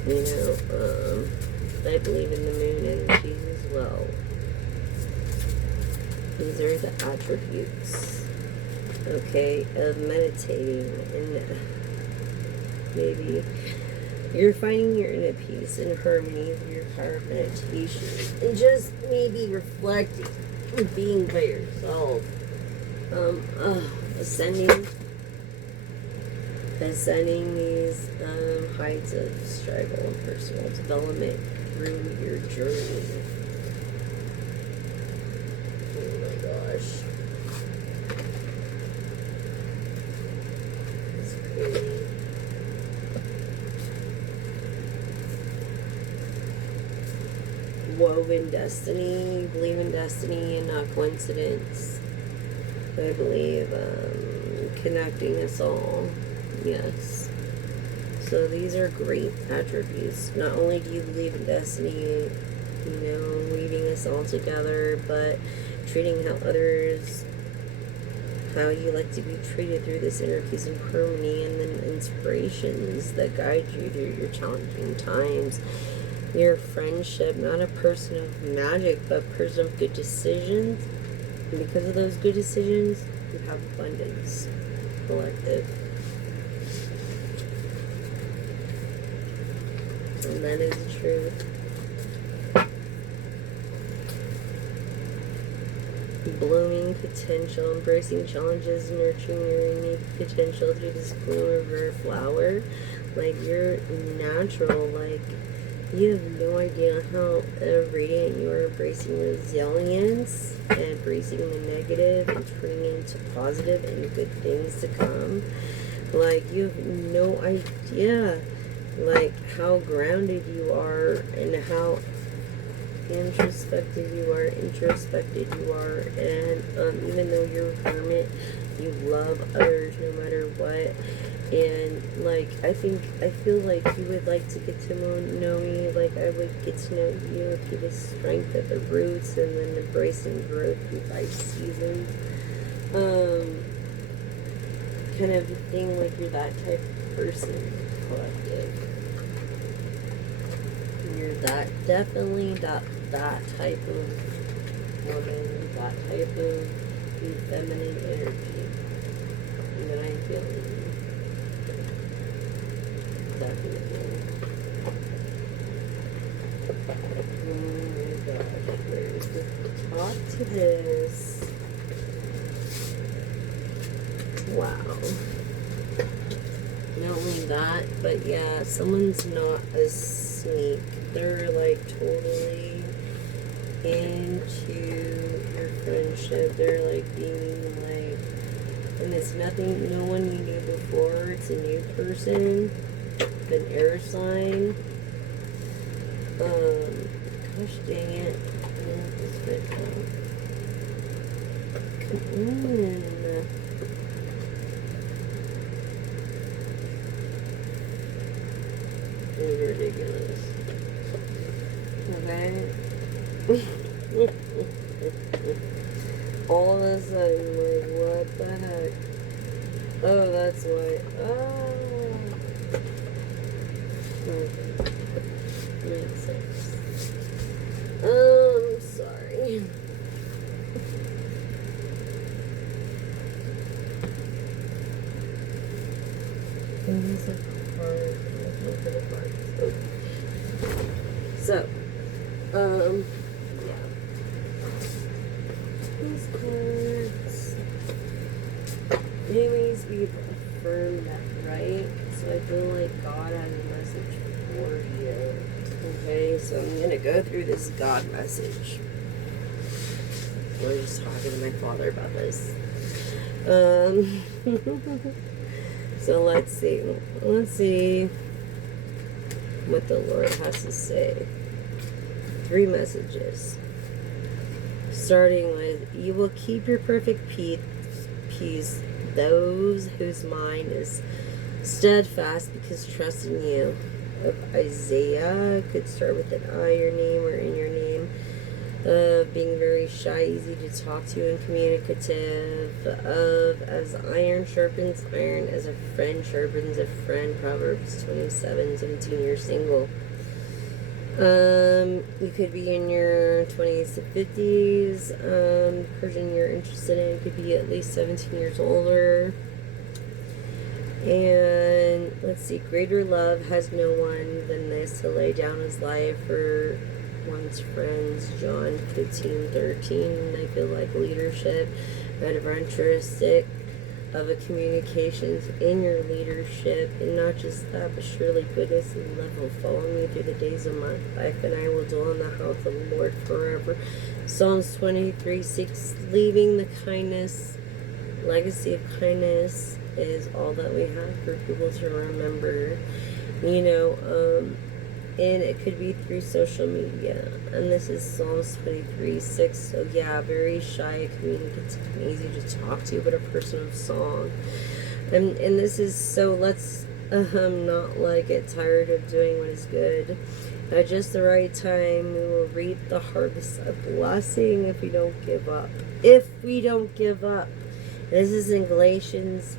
You know, I believe in the moon energies as well. These are the attributes, okay, of meditating. And maybe you're finding your inner peace and harmony through your power of meditation. And just maybe reflecting, being by yourself. Ascending these heights of struggle and personal development through your journey. Oh my gosh. It's crazy. Woven destiny. You believe in destiny and not coincidence. I believe connecting us all. Yes. So these are great attributes. Not only do you believe in destiny, you know, weaving us all together, but treating how you like to be treated through this inner peace and harmony, and then inspirations that guide you through your challenging times. Your friendship, not a person of magic, but a person of good decisions. And because of those good decisions, you have abundance. Collective. And that is the truth. Blooming potential, embracing challenges, nurturing your unique potential through this bloom of rare flower. Like, you're natural, like, you have no idea how radiant you are, embracing resilience and embracing the negative and turning it into positive and good things to come. Like, you have no idea, like, how grounded you are and how introspective you are, and even though you're a hermit, you love others no matter what. And like, I feel like you would like to get to know me, like I would get to know you, through the strength of the roots, and then embracing growth through 5 seasons, kind of thing. Like, you're that type of person. Collective. You're definitely that type of woman, that type of feminine energy that I'm feeling. Definitely. Oh my gosh, where's the talk to this? Wow. Not only that, but yeah, someone's not a sneak. They're like totally into your friendship. They're like being like, and it's nothing, no one you knew before. It's a new person, an air sign. Gosh dang it. I want this bit out. Come on. It's ridiculous. Okay. All of a sudden, like, what the heck? Oh, that's why. Oh. Okay. Makes sense. I'm sorry. Things apart. Look at the parts. Okay. So, yeah. These cards. Anyways, we've affirmed that, right? So I feel like God has a message for you. Okay, so I'm gonna go through this God message. I was just talking to my father about this. So let's see. what the Lord has to say. 3 messages. Starting with, you will keep your perfect peace, those whose mind is steadfast because trust in you. Of Isaiah, could start with an I, your name, or in your name. Being very shy, easy to talk to, and communicative. Of as iron sharpens iron, as a friend sharpens a friend. Proverbs 27:17. You're single. You could be in your 20s to 50s. The person you're interested in could be at least 17 years older. And let's see, greater love has no one than this, to lay down his life for one's friends. John 15:13. I feel like leadership, adventuristic of a communications in your leadership, and not just that, but surely goodness and love will follow me through the days of my life, and I will dwell in the house of the Lord forever. Psalms 23:6. Leaving the kindness, legacy of kindness is all that we have for people to remember, and it could be through social media. And this is Psalms 23:6. So yeah, very shy, communicative, and easy to talk to, but a person of song. And this is, so let's not get tired of doing what is good. At just the right time, we will reap the harvest of blessing if we don't give up. If we don't give up. This is in Galatians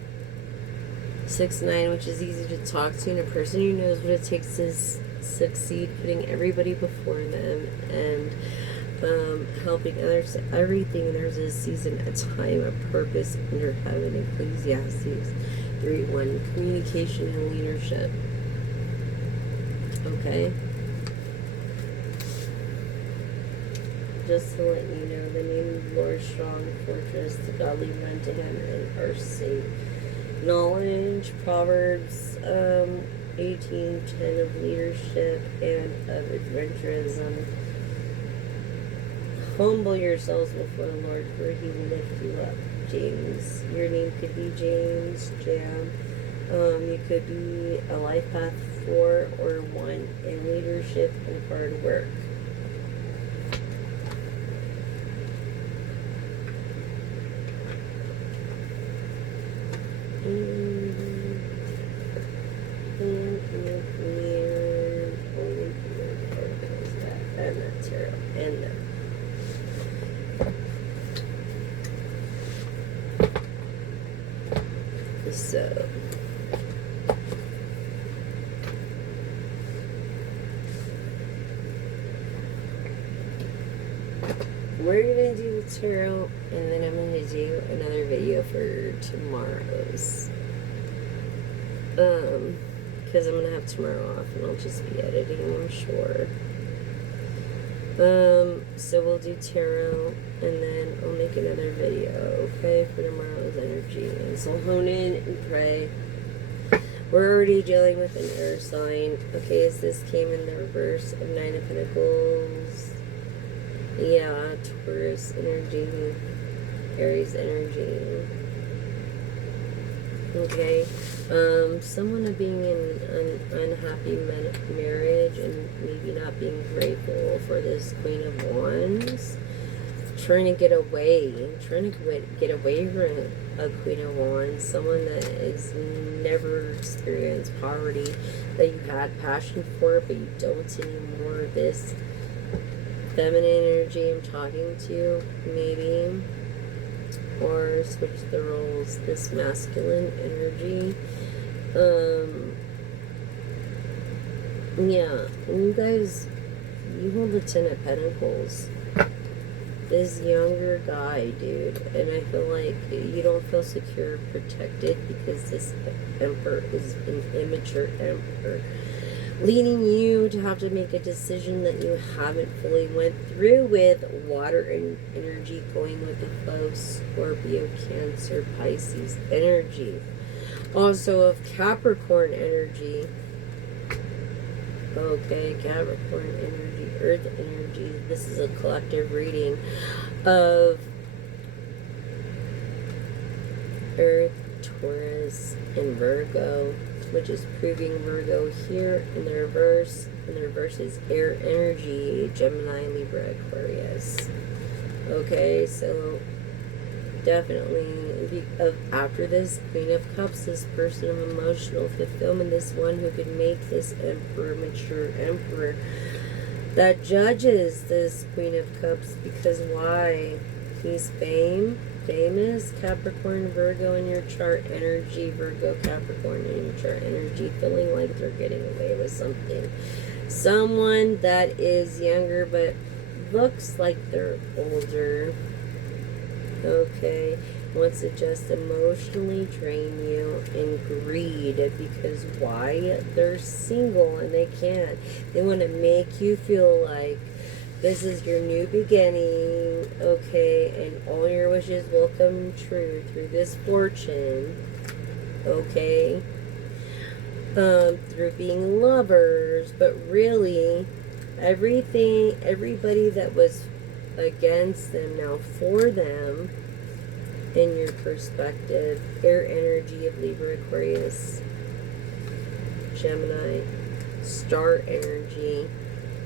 6:9, which is easy to talk to, and a person who knows what it takes to succeed, putting everybody before them, and helping others. Everything, there's a season, a time, a purpose under heaven. Ecclesiastes 3:1. Communication and leadership. Okay. Just to let you know, the name of the Lord, strong fortress, the godly run to him and are safe. Knowledge, Proverbs 18:10, of leadership and of adventurism. Humble yourselves before the Lord, for he will lift you up. James, your name could be James, Jam. You could be a life path 4 or 1 in leadership and hard work. So we're gonna do the tarot, and then I'm gonna do another video for tomorrow's, because I'm gonna have tomorrow off and I'll just be editing, I'm sure. So we'll do tarot, and then I'll make another video, okay, for tomorrow's energy. And so hone in and pray. We're already dealing with an air sign. Okay, as this came in the reverse of 9 of Pentacles. Yeah, Taurus energy, Aries energy. Okay, someone being in an unhappy marriage and maybe not being grateful for this Queen of Wands. Trying to get away from a Queen of Wands. Someone that has never experienced poverty, that you had passion for, but you don't anymore. This feminine energy I'm talking to, maybe. Or switch the roles, this masculine energy. Yeah, you guys, you hold the 10 of Pentacles. This younger guy, dude, and I feel like you don't feel secure, protected, because this Emperor is an immature Emperor, leading you to have to make a decision that you haven't fully went through with. Water and energy going with the flow, Scorpio, Cancer, Pisces energy. Also of Capricorn energy. Okay, Capricorn energy, Earth energy. This is a collective reading of Earth, Taurus, and Virgo. which is proving Virgo here in the reverse. And the reverse is air energy, Gemini, Libra, Aquarius. Okay, so definitely after this Queen of Cups, this person of emotional fulfillment, this one who could make this emperor, mature emperor, that judges this Queen of Cups, because why? He's famous, Capricorn, Virgo in your chart energy, Virgo, Capricorn in your chart energy, feeling like they're getting away with something. Someone that is younger but looks like they're older. Okay, wants to just emotionally drain you and greed, because why? They're single and they can't. They want to make you feel like this is your new beginning, okay, and all your wishes will come true through this fortune, okay, through being lovers. But really, everybody that was against them, now for them, in your perspective. Air energy of Libra, Aquarius, Gemini, star energy.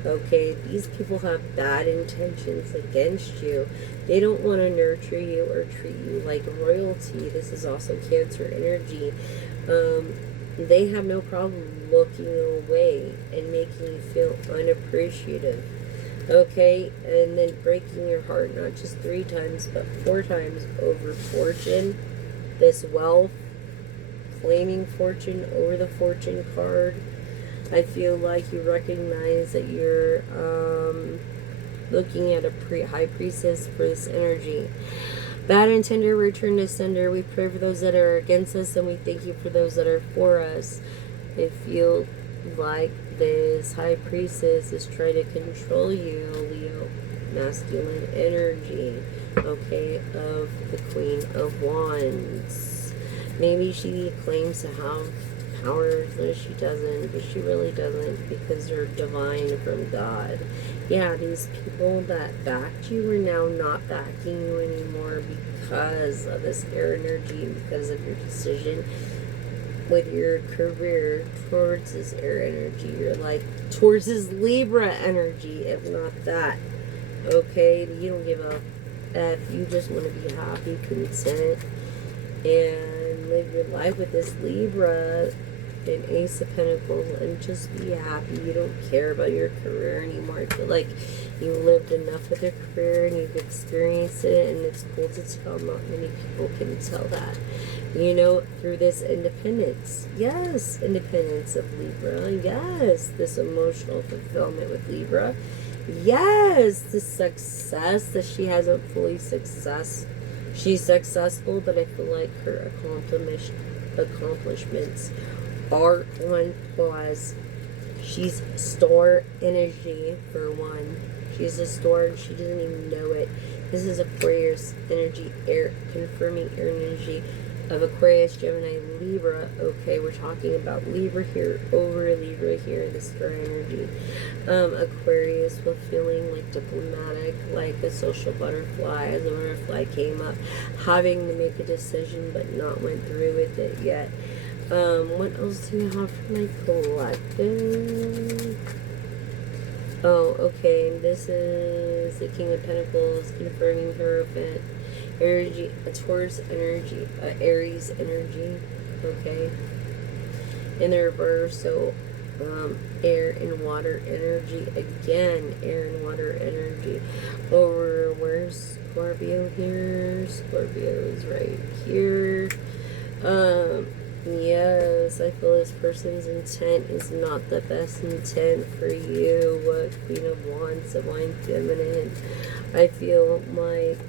Okay, these people have bad intentions against you. They don't want to nurture you or treat you like royalty. This is also Cancer energy. They have no problem looking away and making you feel unappreciative. Okay, and then breaking your heart not just 3 times but 4 times over fortune, this wealth, claiming fortune over the fortune card. I feel like you recognize that you're looking at a high priestess for this energy. Bad intender, return to sender. We pray for those that are against us, and we thank you for those that are for us. I feel like this high priestess is trying to control you, Leo. Masculine energy, okay, of the Queen of Wands. Maybe she claims to have powers, no, she doesn't, but she really doesn't, because they're divine from God. Yeah, these people that backed you are now not backing you anymore because of this air energy, because of your decision with your career towards this air energy. You're like towards this Libra energy, if not that. Okay, you don't give a F. You just want to be happy, content, and live your life with this Libra and Ace of Pentacles, and just be happy. You don't care about your career anymore. I feel like you lived enough with your career and you've experienced it, and it's cool to tell. Not many people can tell that. You know, through this independence. Yes, independence of Libra. Yes, this emotional fulfillment with Libra. Yes, the success that she hasn't fully success. She's successful, but I feel like her accomplishments are on pause. She's star energy, for one. She's a star and she doesn't even know it. This is Aquarius energy, air, confirming air energy of Aquarius, Gemini, Libra. Okay, we're talking about Libra here over Libra here, the star energy. Aquarius with feeling like diplomatic, like a social butterfly, as a butterfly came up, having to make a decision but not went through with it yet. What else do you have for my collective? Oh, okay, this is the King of Pentacles, confirming Hierophant, energy, a Taurus energy, Aries energy, okay, in the reverse, so, air and water energy, again, air and water energy, over, where's Scorpio here? Scorpio is right here. Yes, I feel this person's intent is not the best intent for you. Queen of Wands, Divine Feminine. I feel like,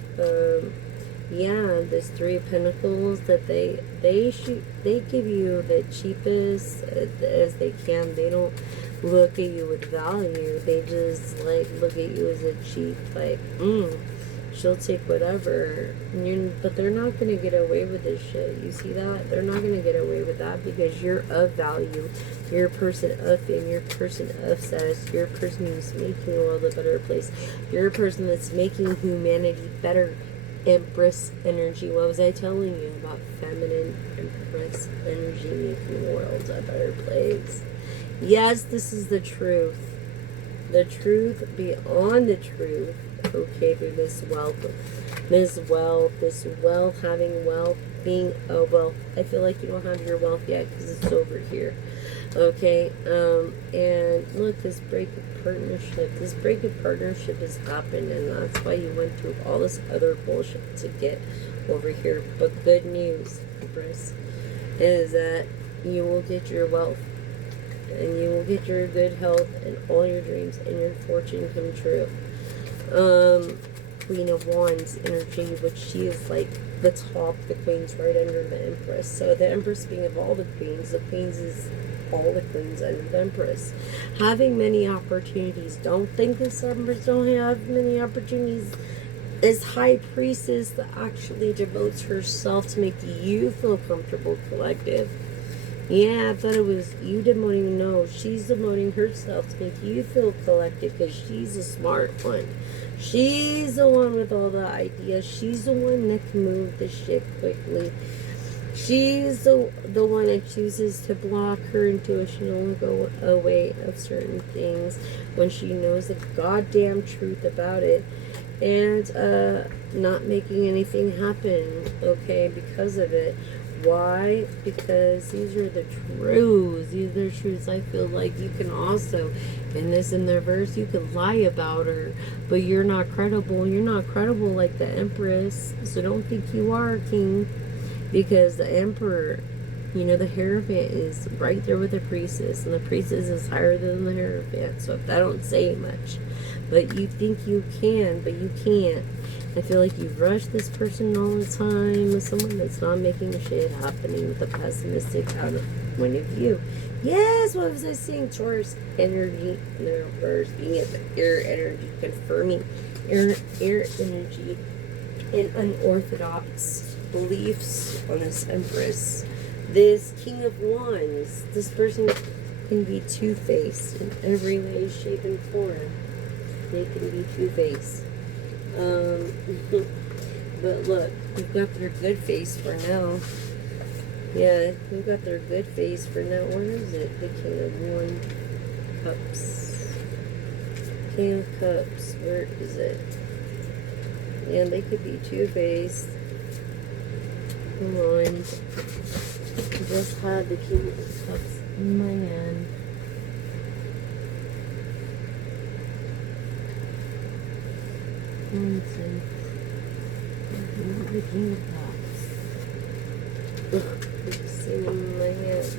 yeah, this 3 of Pentacles, that they give you the cheapest as they can. They don't look at you with value. They just like look at you as a cheap, like, she'll take whatever. But they're not going to get away with this shit. You see that? They're not going to get away with that, because you're of value. You're a person of fame. You're a person of status. You're a person who's making the world a better place. You're a person that's making humanity better. Empress energy. What was I telling you about feminine, Empress energy, making worlds a better place. Yes, this is the truth. The truth beyond the truth. Okay, through this wealth, having wealth, being, oh, well, I feel like you don't have your wealth yet because it's over here. Okay, and look, this break of partnership has happened, and that's why you went through all this other bullshit to get over here. But good news, Empress, is that you will get your wealth, and you will get your good health, and all your dreams and your fortune come true. Queen of Wands energy, which she is like the top, the queen's right under the Empress. So the Empress being of all the queens is all the queens under the Empress. Having many opportunities. Don't think this Empress don't have many opportunities. This High Priestess that actually devotes herself to make you feel comfortable, collective. Yeah, I thought it was you demoting. No, she's demoting herself to make you feel collected because she's a smart one. She's the one with all the ideas. She's the one that can move the shit quickly. She's the one that chooses to block her intuition and go away of certain things when she knows the goddamn truth about it, and not making anything happen, okay, because of it. Why? Because these are the truths. These are the truths. I feel like you can also, in the verse, you can lie about her, but you're not credible. You're not credible like the Empress, so don't think you are, King. Because the Emperor, the Hierophant is right there with the Priestess, and the Priestess is higher than the Hierophant. So if that don't say much, but you think you can, but you can't. I feel like you rush this person all the time with someone that's not making shit happening with a pessimistic point of view. Yes, what was I saying? Taurus energy, reverse, being at the air energy, confirming air energy and unorthodox beliefs on this Empress. This King of Wands, this person can be two-faced in every way, shape, and form. They can be two-faced. But look, we've got their good face for now. Yeah, we've got their good face for now. Where is it? The King of Cups. King of Cups. Where is it? Yeah, they could be two-faced. Come on. I just had the King of Cups in my hand. The King of Cups. Ugh, it's sitting in my hand.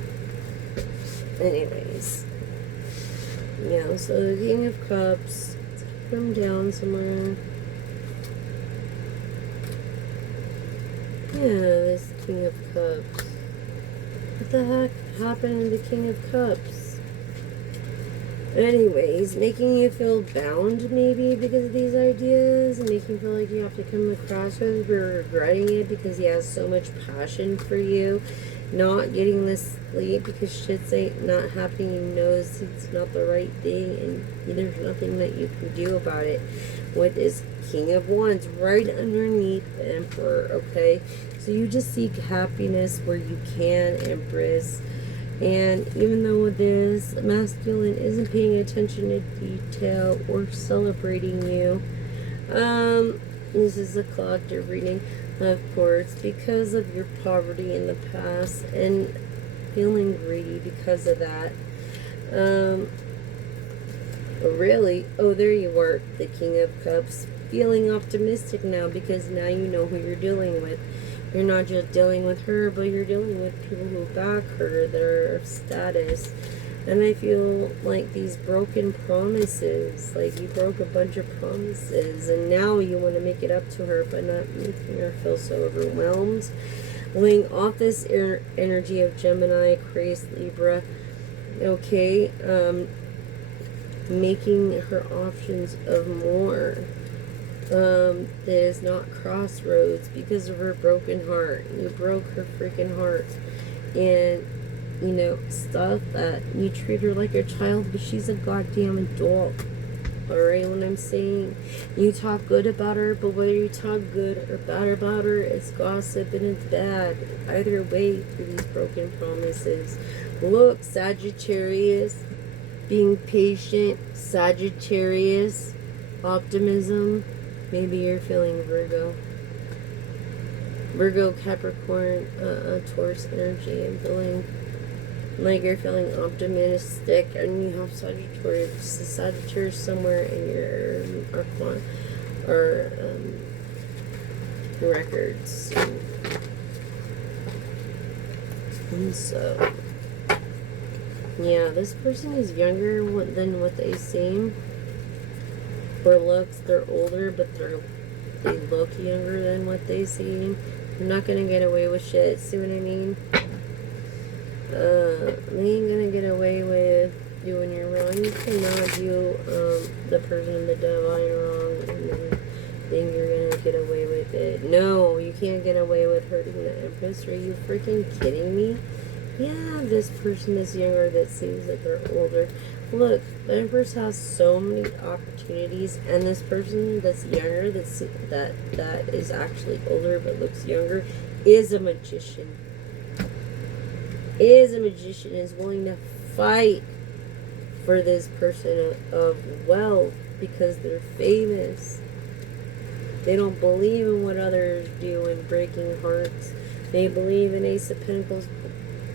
Anyways. Yeah, so the King of Cups. Let's keep them down somewhere. Yeah, this King of Cups. What the heck happened to the King of Cups? Anyways, making you feel bound maybe because of these ideas, and making you feel like you have to come across with regretting it because he has so much passion for you. Not getting this sleep because shit's not happening. He knows it's not the right thing, and there's nothing that you can do about it. With this King of Wands right underneath the Emperor, okay? So you just seek happiness where you can, Empress. And even though this masculine isn't paying attention to detail or celebrating you, this is a collective reading, of course, because of your poverty in the past and feeling greedy because of that. Really, oh, there you are, the King of Cups, feeling optimistic now because now you know who you're dealing with. You're not just dealing with her, but you're dealing with people who back her, that are of status. And I feel like these broken promises, like you broke a bunch of promises, and now you want to make it up to her, but not making her feel so overwhelmed. Laying off this energy of Gemini, Aquarius, Libra, okay, making her options of more. That is not crossroads because of her broken heart. You broke her freaking heart. And, stuff that you treat her like a child, but she's a goddamn adult. Alright, what I'm saying? You talk good about her, but whether you talk good or bad about her, it's gossip and it's bad. Either way, through these broken promises. Look, Sagittarius, being patient, Sagittarius, optimism. Maybe you're feeling Virgo. Virgo, Capricorn, Taurus energy. I'm feeling like you're feeling optimistic, and you have Sagittarius somewhere in your arcana or records. And so, yeah, this person is younger than what they seem. For looks, they're older, but they look younger than what they seem. I'm not gonna get away with shit. See what I mean? They ain't gonna get away with doing you wrong. You cannot do the person in the divine wrong and then think you're gonna get away with it. No, you can't get away with hurting the Empress. Are you freaking kidding me? Yeah, this person is younger that seems that they're older. Look, the Empress has so many opportunities, and this person that's younger, that is actually older but looks younger, is a magician. Is willing to fight for this person of wealth because they're famous. They don't believe in what others do and breaking hearts. They believe in Ace of Pentacles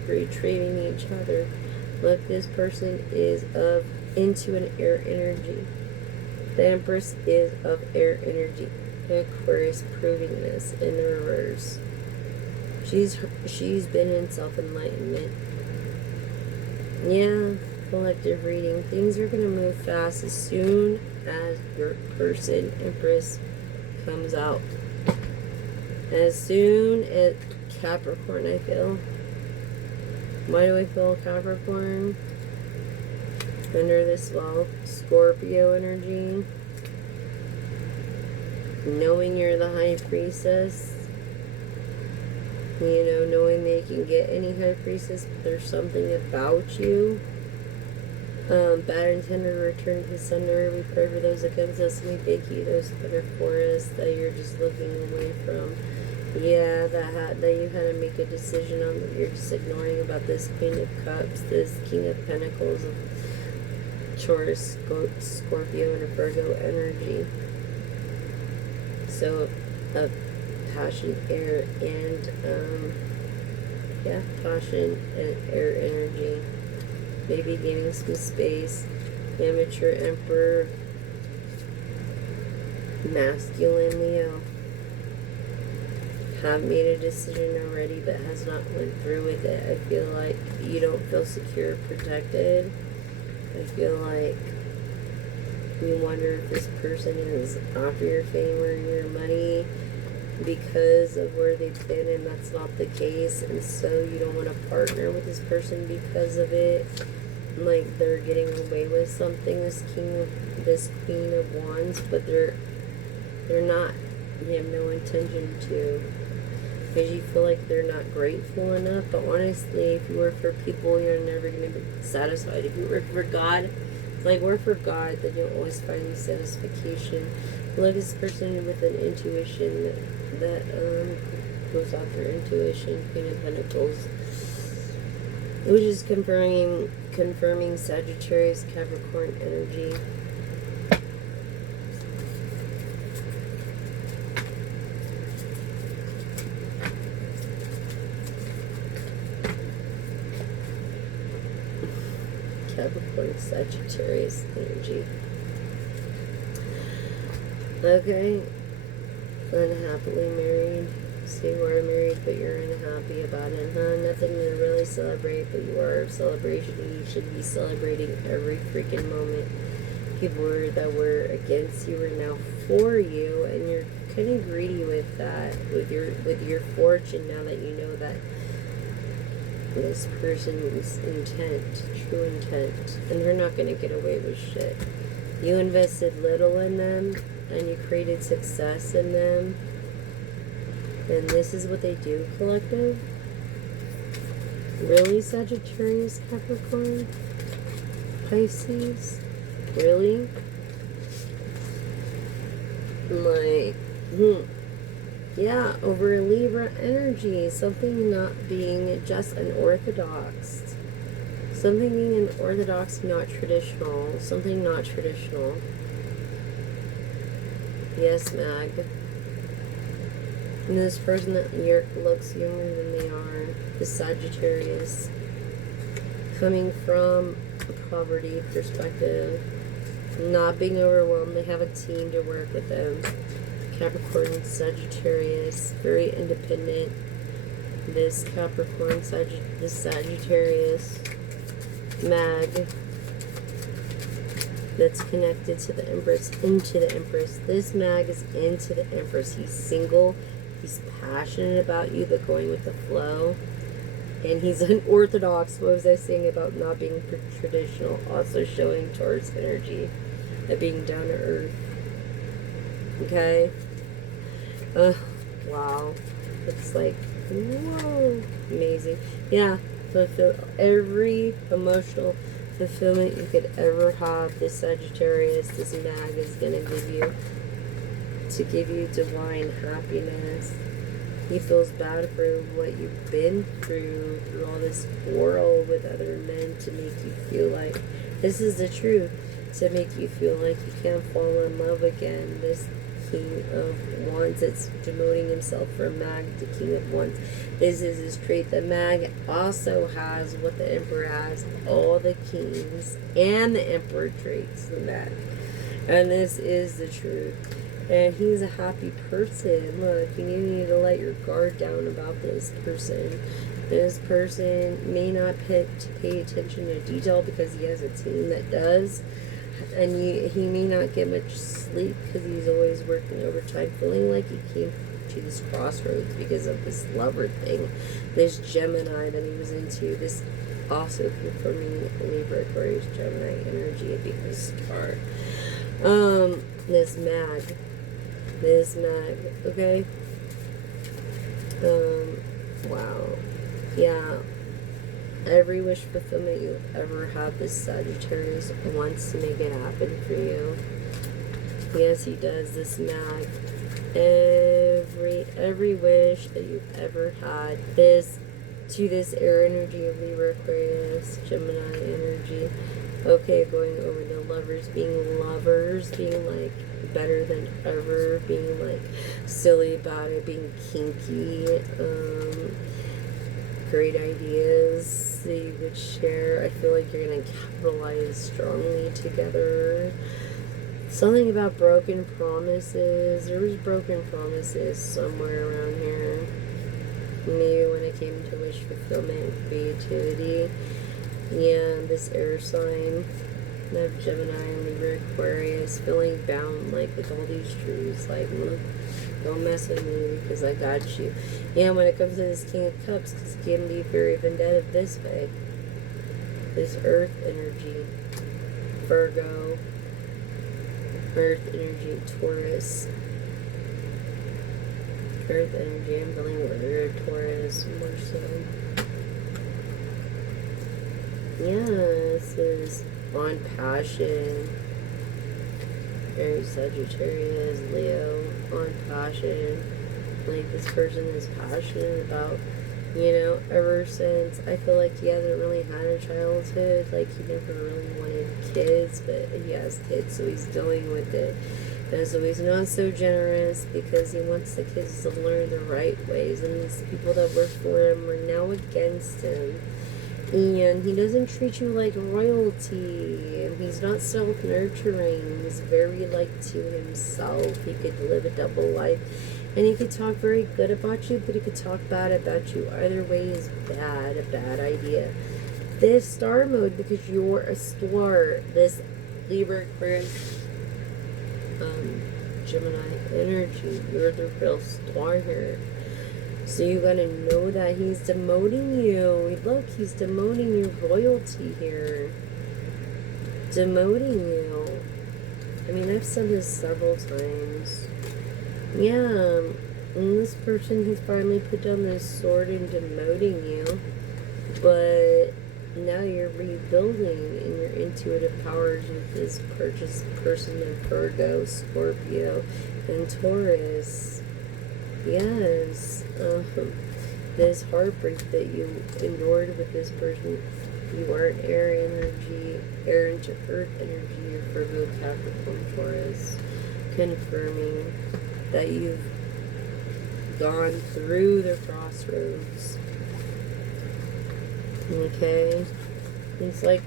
betraying each other. Look, this person is into an air energy. The Empress is of air energy. Aquarius proving this in the reverse. She's been in self-enlightenment. Yeah, collective reading. Things are going to move fast as soon as your person, Empress, comes out. As soon as Capricorn, I feel. Why do I feel Capricorn? Under this wall, Scorpio energy. Knowing you're the High Priestess. You know, knowing they can get any High Priestess, but there's something about you. Bad intended return to sender. We pray for those against us, and we thank you, those that are for us, that you're just looking away from. Yeah, that you had to make a decision on that you're just ignoring about this Queen of Cups, this King of Pentacles, of Taurus, Scorpio, and a Virgo energy. So, passion, air, and passion and air energy. Maybe gaining some space. Amateur Emperor, masculine Leo. Have made a decision already but has not went through with it. I feel like you don't feel secure, protected. I feel like you wonder if this person is after your fame or your money because of where they've been, and that's not the case, and so you don't want to partner with this person because of it. Like they're getting away with something, this Queen of Wands, but they're not. You have no intention to. Because you feel like they're not grateful enough. But honestly, if you work for people, you're never going to be satisfied. If you work for God, work for God, then you'll always find satisfaction. Look, this person with an intuition that goes after intuition, Queen of Pentacles, which is confirming Sagittarius, Capricorn energy. Capricorn, Sagittarius energy. Okay. Unhappily married. So you are married, but you're unhappy about it, huh? Nothing to really celebrate, but you are a celebration, and you should be celebrating every freaking moment. People that were against you are now for you, and you're kind of greedy with that, with your fortune, now that you know that this person's intent, true intent, and they're not going to get away with shit. You invested little in them, and you created success in them, and this is what they do, collective. Really, Sagittarius, Capricorn, Pisces? Really? Like, yeah, over Libra energy, something not being just unorthodox. Something being unorthodox, not traditional. Something not traditional. Yes, Mag. And this person that looks younger than they are, the Sagittarius, coming from a poverty perspective, not being overwhelmed, they have a team to work with them. Capricorn, Sagittarius, very independent. This Capricorn, this Sagittarius, Mag, that's connected to the Empress, into the Empress. This Mag is into the Empress. He's single. He's passionate about you, but going with the flow. And he's unorthodox. What was I saying about not being traditional? Also showing Taurus energy of being down to earth. Okay? Wow. It's like, whoa. Amazing. Yeah. Fulfill every emotional fulfillment you could ever have. This Sagittarius, this Mag is going to give you. To give you divine happiness. He feels bad for what you've been through all this quarrel with other men to make you feel like this is the truth, to make you feel like you can't fall in love again. This King of Wands, it's demoting himself from Mag to King of Wands. This is his trait. The Mag also has what the Emperor has, all the kings and the Emperor traits, the Mag. And this is the truth. And he's a happy person. Look, you need to let your guard down about this person. This person may not pay attention to detail because he has a team that does. And he may not get much sleep because he's always working overtime, feeling like he came to this crossroads because of this lover thing. This Gemini that he was into. This also confirming Libra, Aquarius, Gemini energy being a star. This Mag. This Mag, okay? Wow. Yeah. Every wish fulfillment you ever have, this Sagittarius wants to make it happen for you. Yes, he does, this Mag. Every wish that you've ever had, this air energy of Libra, Aquarius, Gemini energy. Okay, going over the lovers, being like better than ever, being like silly about it, being kinky, great ideas that you would share. I feel like you're going to capitalize strongly together. Something about broken promises. There was broken promises somewhere around here. Maybe when it came to wish fulfillment, creativity. Yeah, this air sign of Gemini and Libra, Aquarius, feeling bound like with all these truths, like, look, don't mess with me because I got you. Yeah, when it comes to this King of Cups, because it can be very vendetta this way. This Earth energy, Virgo, Earth energy, Taurus, Earth energy, I'm feeling Virgo, Taurus, more so. Yeah, this is on passion. Very Sagittarius, Leo, on passion. Like, this person is passionate about, ever since, I feel like he hasn't really had a childhood. Like, he never really wanted kids, but he has kids, so he's dealing with it. And so he's not so generous because he wants the kids to learn the right ways. And these people that work for him are now against him. And he doesn't treat you like royalty. And he's not self-nurturing. He's very, to himself. He could live a double life. And he could talk very good about you, but he could talk bad about you. Either way is bad, a bad idea. This star mode, because you're a star. This Libra, Aquarius, Gemini energy. You're the real star here. So you gotta know that he's demoting you. Look, he's demoting your royalty here. Demoting you. I mean, I've said this several times. Yeah, and this person, he's finally put down this sword and demoting you. But now you're rebuilding in your intuitive powers with this purchase person of Virgo, Scorpio, and Taurus. Yes. This heartbreak that you endured with this person, you are an air energy, air into earth energy, or Virgo, Capricorn, Taurus, confirming that you've gone through the crossroads. Okay? It's like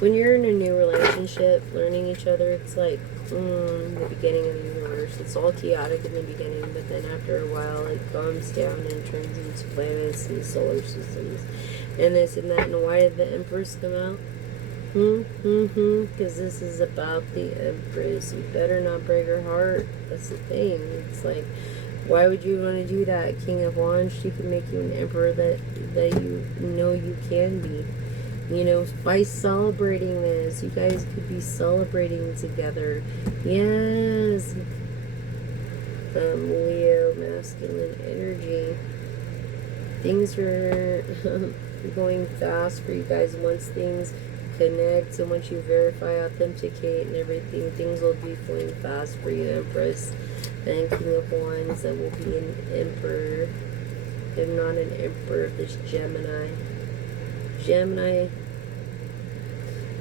when you're in a new relationship, learning each other, it's like the beginning of the universe. It's all chaotic in the beginning, but then after a while it calms down and turns into planets and solar systems and this and that. And why did the Empress come out? Because this is about the Empress. You better not break her heart. That's the thing. It's like, why would you want to do that? King of Wands, she can make you an emperor that you know you can be. You know, by celebrating this, you guys could be celebrating together. Yes. Leo, masculine energy. Things are going fast for you guys. Once things connect and once you verify, authenticate, and everything, things will be flowing fast for you, Empress. And King of Wands, that will be an emperor. If not an emperor, this Gemini. Gemini,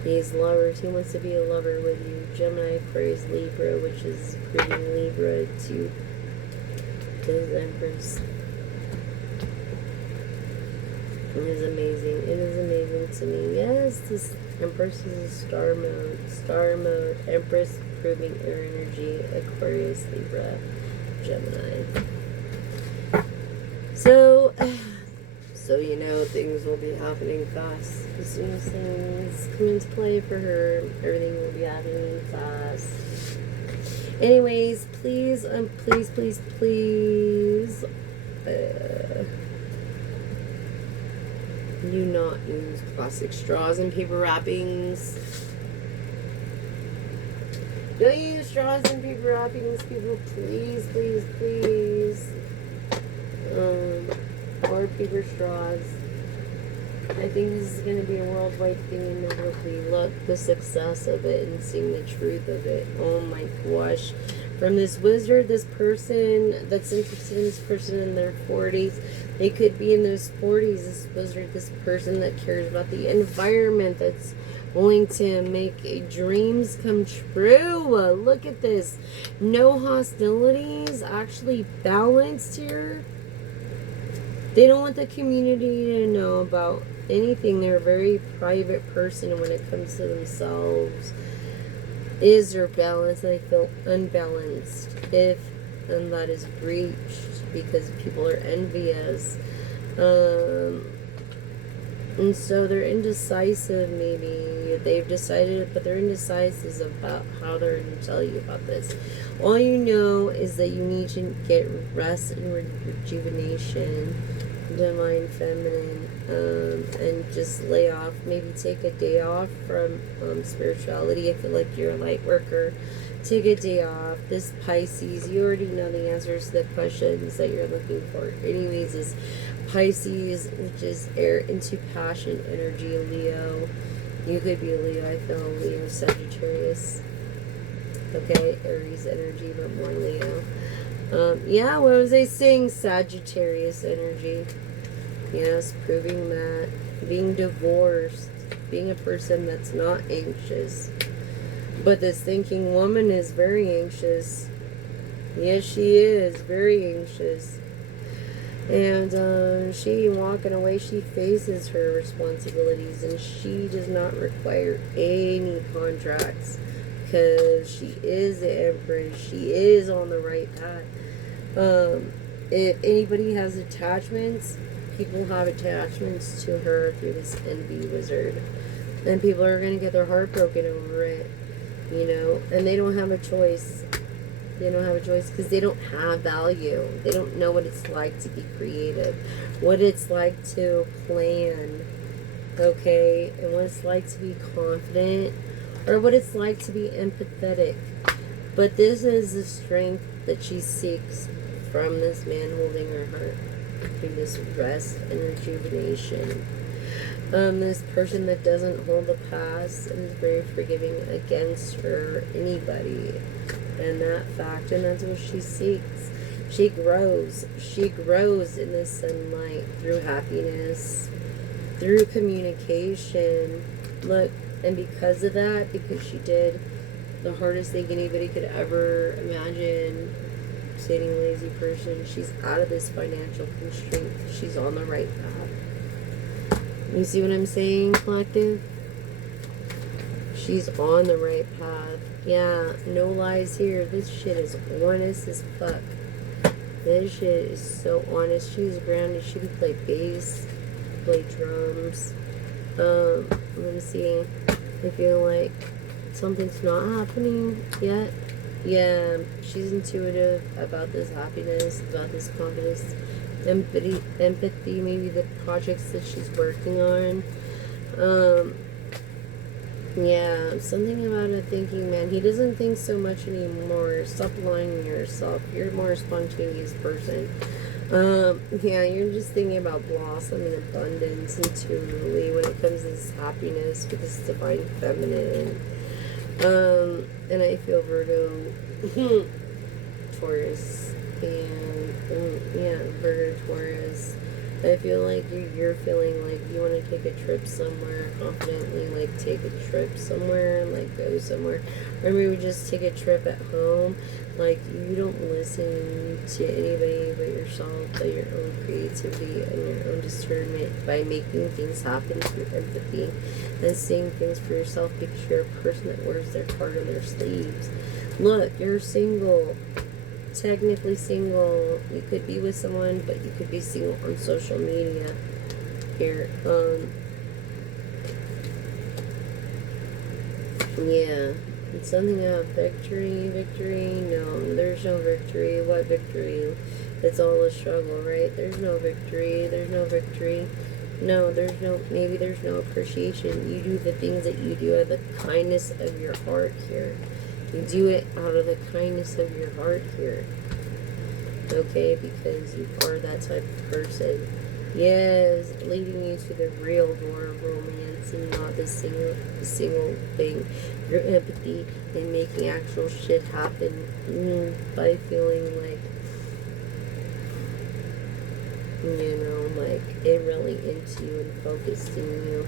he's lovers. He wants to be a lover with you. Gemini, Aquarius, Libra, which is proving Libra to his Empress. It is amazing. It is amazing to me. Yes, this Empress is a star mode. Star mode. Empress proving air energy. Aquarius, Libra, Gemini. So you know things will be happening fast. As soon as things come into play for her, everything will be happening fast. Anyways, please, please, do not use plastic straws and paper wrappings. Don't use straws and paper wrappings, people. Please, please, please. Or paper straws. I think this is going to be a worldwide thing, and hopefully look the success of it and seeing the truth of it. Oh my gosh. From this wizard, this person that's interested in this person in their 40s, they could be in those 40s, this wizard, this person that cares about the environment, that's willing to make dreams come true. Look at this. No hostilities, actually balanced here. They don't want the community to know about anything. They're a very private person, and when it comes to themselves, is there balance? And they feel unbalanced if and that is breached because people are envious. And so they're indecisive, maybe. They've decided, but they're indecisive about how they're going to tell you about this. All you know is that you need to get rest and rejuvenation, divine feminine, and just lay off. Maybe take a day off from spirituality. I feel like you're a light worker. Take a day off. This Pisces, you already know the answers to the questions that you're looking for. Anyways, this Pisces, which is air into passion energy. Leo, you could be a Leo. I feel Leo. Sagittarius, okay, Aries energy, but more Leo. Yeah, what was I saying? Sagittarius energy. Yes, proving that. Being divorced, being a person that's not anxious. But this thinking woman is very anxious. Yes, she is very anxious. And she walking away, she faces her responsibilities, and she does not require any contracts because she is the Empress. She is on the right path. If anybody has attachments, people have attachments to her through this envy wizard, and people are going to get their heart broken over it, you know, and they don't have a choice. They don't have a choice because they don't have value. They don't know what it's like to be creative, what it's like to plan, okay, and what it's like to be confident, or what it's like to be empathetic. But this is the strength that she seeks from this man holding her heart through this rest and rejuvenation. This person that doesn't hold the past and is very forgiving against her, anybody, and that fact, and that's what she seeks. She grows. She grows in the sunlight through happiness, through communication. Look, and because of that, because she did the hardest thing anybody could ever imagine, stating lazy person, she's out of this financial constraint. She's on the right path. You see what I'm saying, collective? She's on the right path. Yeah, no lies here. This shit is honest as fuck. This shit is so honest. She's grounded. She can play bass, play drums. Let me see. I feel like something's not happening yet. Yeah, she's intuitive about this happiness, about this confidence, empathy, maybe the projects that she's working on. Yeah, something about a thinking man. He doesn't think so much anymore. Stop lying to yourself. You're a more spontaneous person. Yeah, you're just thinking about blossom and abundance intuitively when it comes to this happiness with this divine feminine. And I feel Virgo, Taurus, and yeah, Virgo, Taurus. I feel like you're feeling like you want to take a trip somewhere confidently, like take a trip somewhere, like go somewhere, or maybe just take a trip at home. Like you don't listen to anybody but yourself, but your own creativity and your own discernment by making things happen through empathy and seeing things for yourself, because you're a person that wears their heart on their sleeves. Look, you're single. Technically single. You could be with someone, but you could be single on social media. Here, yeah. It's something about victory. No, there's no victory. What victory? It's all a struggle, right? There's no victory. No, maybe there's no appreciation. You do the things that you do out of the kindness of your heart here. You do it out of the kindness of your heart here. Okay, because you are that type of person. Yes, leading you to the real door of romance and not the single thing. Your empathy and making actual shit happen by feeling like, like it really into you and focused in you.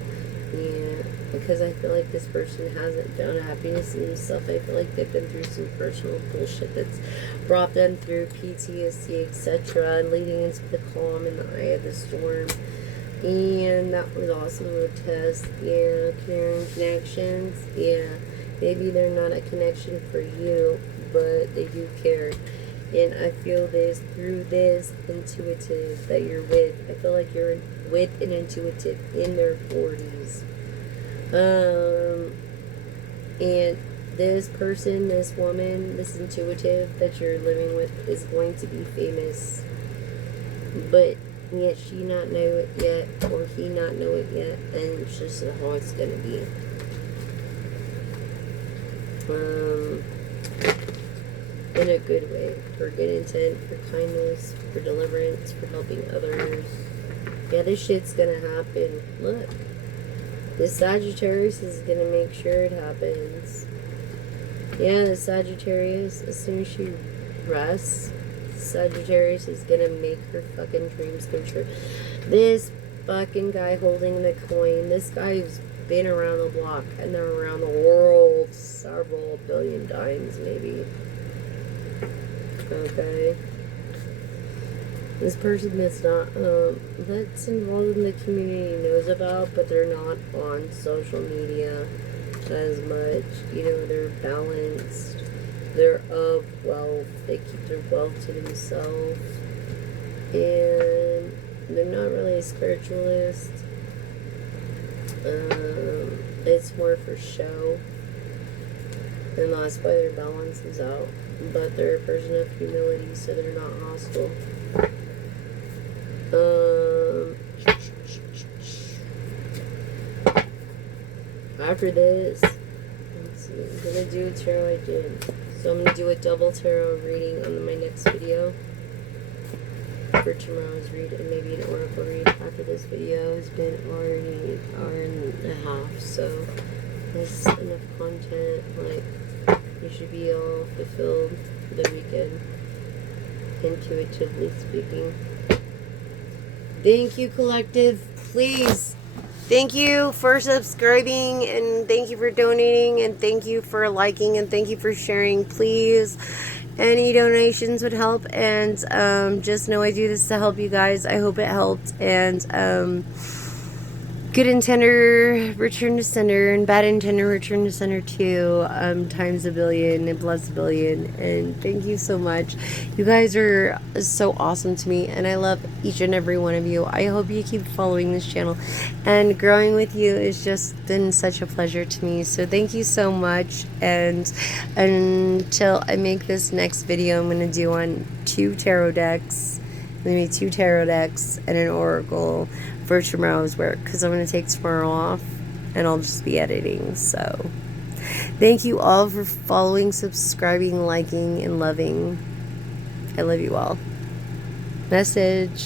Yeah, because I feel like this person hasn't found happiness in themselves. I feel like they've been through some personal bullshit that's brought them through PTSD, etc., and leading into the calm in the eye of the storm. And that was awesome of a test. Yeah, caring connections. Yeah, maybe they're not a connection for you, but they do care. And I feel this through this intuitive that you're with. I feel like you're with an intuitive in their 40s. And this person, this woman, this intuitive that you're living with is going to be famous. But yet she not know it yet, or he not know it yet, and it's just how it's going to be. In a good way, for good intent, for kindness, for deliverance, for helping others. Yeah, this shit's gonna happen. Look, this Sagittarius is gonna make sure it happens. Yeah, the Sagittarius, as soon as she rests, Sagittarius is gonna make her fucking dreams come true. This fucking guy holding the coin, this guy's been around the block and they're around the world several billion times, maybe. Okay. This person that's not, that's involved in the community knows about, but they're not on social media as much. They're balanced. They're of wealth. They keep their wealth to themselves. And they're not really a spiritualist. It's more for show. And that's why their balance is out. But they're a person of humility, so they're not hostile. After this, let's see, I'm gonna do a tarot again. So I'm gonna do a double tarot reading on my next video. for tomorrow's read and maybe an oracle read after this video has been already an hour and a half, so that's enough content. Like, you should be all fulfilled for the weekend, intuitively speaking. Thank you, collective. Please, thank you for subscribing, and thank you for donating, and thank you for liking, and thank you for sharing. Please, any donations would help, and just know I do this to help you guys. I hope it helped, and good intender return to sender, and bad intender return to sender too, times a billion and plus a billion. And thank you so much. You guys are so awesome to me, and I love each and every one of you. I hope you keep following this channel, and growing with you has just been such a pleasure to me. So thank you so much, and until I make this next video, I'm going to do on 2 tarot decks. Maybe 2 tarot decks and an oracle for tomorrow's work, because I'm going to take tomorrow off and I'll just be editing. So thank you all for following, subscribing, liking, and loving. I love you all. Message.